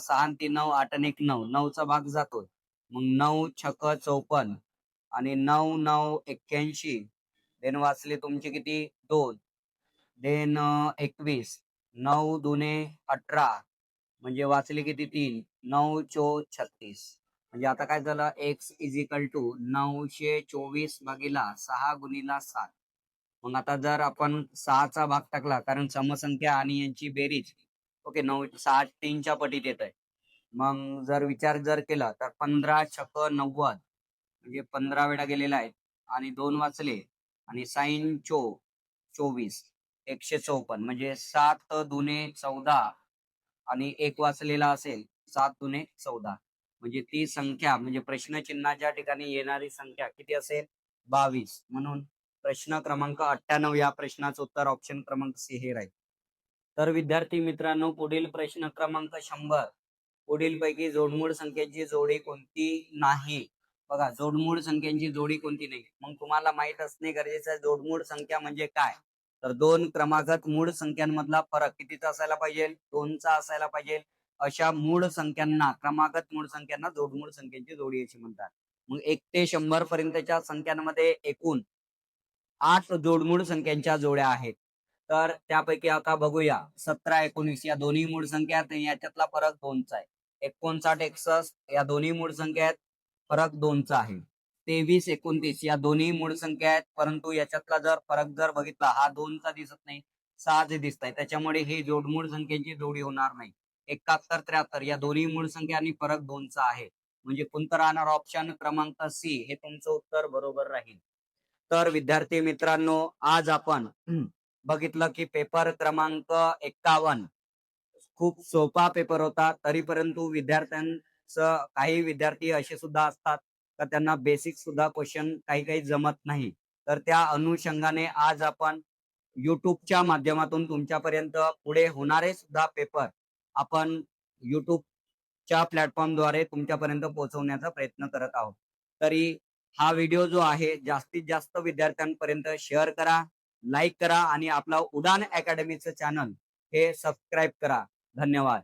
6 आणि 3 9, 8 आणि 1 9, 9चा भाग जातोय. मग 9 छक 54 आणि 9 9 81. देन वाचले तुमचे किती? 2. देन 21, 9 दुने 18 म्हणजे वाचले किती? 3. 9 चो 36. म्हणजे आता काय झालं? x इज इक्वल टू 924 भागीला 6 गुणिला 7. मग आता जर आपण 6चा भाग टाकला, कारण समसंख्या आणि यांची बेरीज ओके 9 6 3च्या पटीत येत आहे. मग जर विचार जर केला तर 15 छक 90 म्हणजे 15 वेळा गेलेला आहे आणि 2 वाचले आणि साइन 24 154 म्हणजे 7 दुने 14 आणि 1 वाचलेला असेल. 7 दुने 14 म्हणजे ती संख्या म्हणजे प्रश्नचिन्हाच्या ठिकाणी येणारी संख्या किती असेल? 22. म्हणून प्रश्न क्रमांक 98 या प्रश्नाचं उत्तर ऑप्शन क्रमांक सी हे राहील. तर विद्यार्थी मित्रांनो, पुढील प्रश्न क्रमांक 100, पुढील पैकी जोडमूळ संख्यांची जोडी कोणती नाही? बघा, जोडमूळ संख्यांची जोडी कोणती नाही. मग तुम्हाला माहित असणे गरजेचं आहे जोडमूळ संख्या म्हणजे काय. तर दोन क्रमागत मूळ संख्यांमधला फरक कितीचा असायला पाहिजे? 2चा असायला पाहिजे. अशा मूळ संख्यांना, क्रमागत मूळ संख्यांना जोडमूळ संख्यांची जोडी अशी म्हणतात. मग 1 ते 100 पर्यंतच्या संख्यांमध्ये एकूण 8 जोडमूळ संख्यांच्या जोड्या आहेत. तर त्यापैकी आता बघूया 17 19 या दोन्ही मूळ संख्या आहेत, याच्यातला फरक 2चा आहे. 59 61 या दोन्ही मूळ संख्या आहेत, फरक 2चा आहे. 23 29 या दोन्ही मूळ संख्या आहेत, परंतु याच्यातला जर फरक जर बघितला हा 2चा दिसत नाही, 6चे दिसत आहे. त्याच्यामुळे ही जोडमूळ संख्येची जोडी होणार नाही. 71 73 या दोन्ही मूळ संख्या आणि फरक 2चा आहे. म्हणजे कोणतं राहणार? ऑप्शन क्रमांक सी हे तुमचं उत्तर बरोबर राहील. तर विद्यार्थी मित्रांनो, आज आपण बघितलं की पेपर क्रमांक 51 खूप सोपा पेपर होता. तरी परंतु विद्यार्थ्यांचं, काही विद्यार्थी असे सुद्धा असतात तर त्यांना बेसिक सुद्धा क्वेश्चन काही काही जमत नाही. तर त्या अनुषंगाने आज आपण युट्यूबच्या माध्यमातून तुमच्यापर्यंत पुढे होणारे सुद्धा पेपर आपण युट्यूबच्या प्लॅटफॉर्मद्वारे तुमच्यापर्यंत पोहोचवण्याचा प्रयत्न करत आहोत. तरी हा व्हिडिओ जो आहे जास्तीत जास्त विद्यार्थ्यांपर्यंत शेअर करा, लाईक करा आणि आपला उडान अकॅडमीचं चॅनल हे सबस्क्राईब करा. धन्यवाद.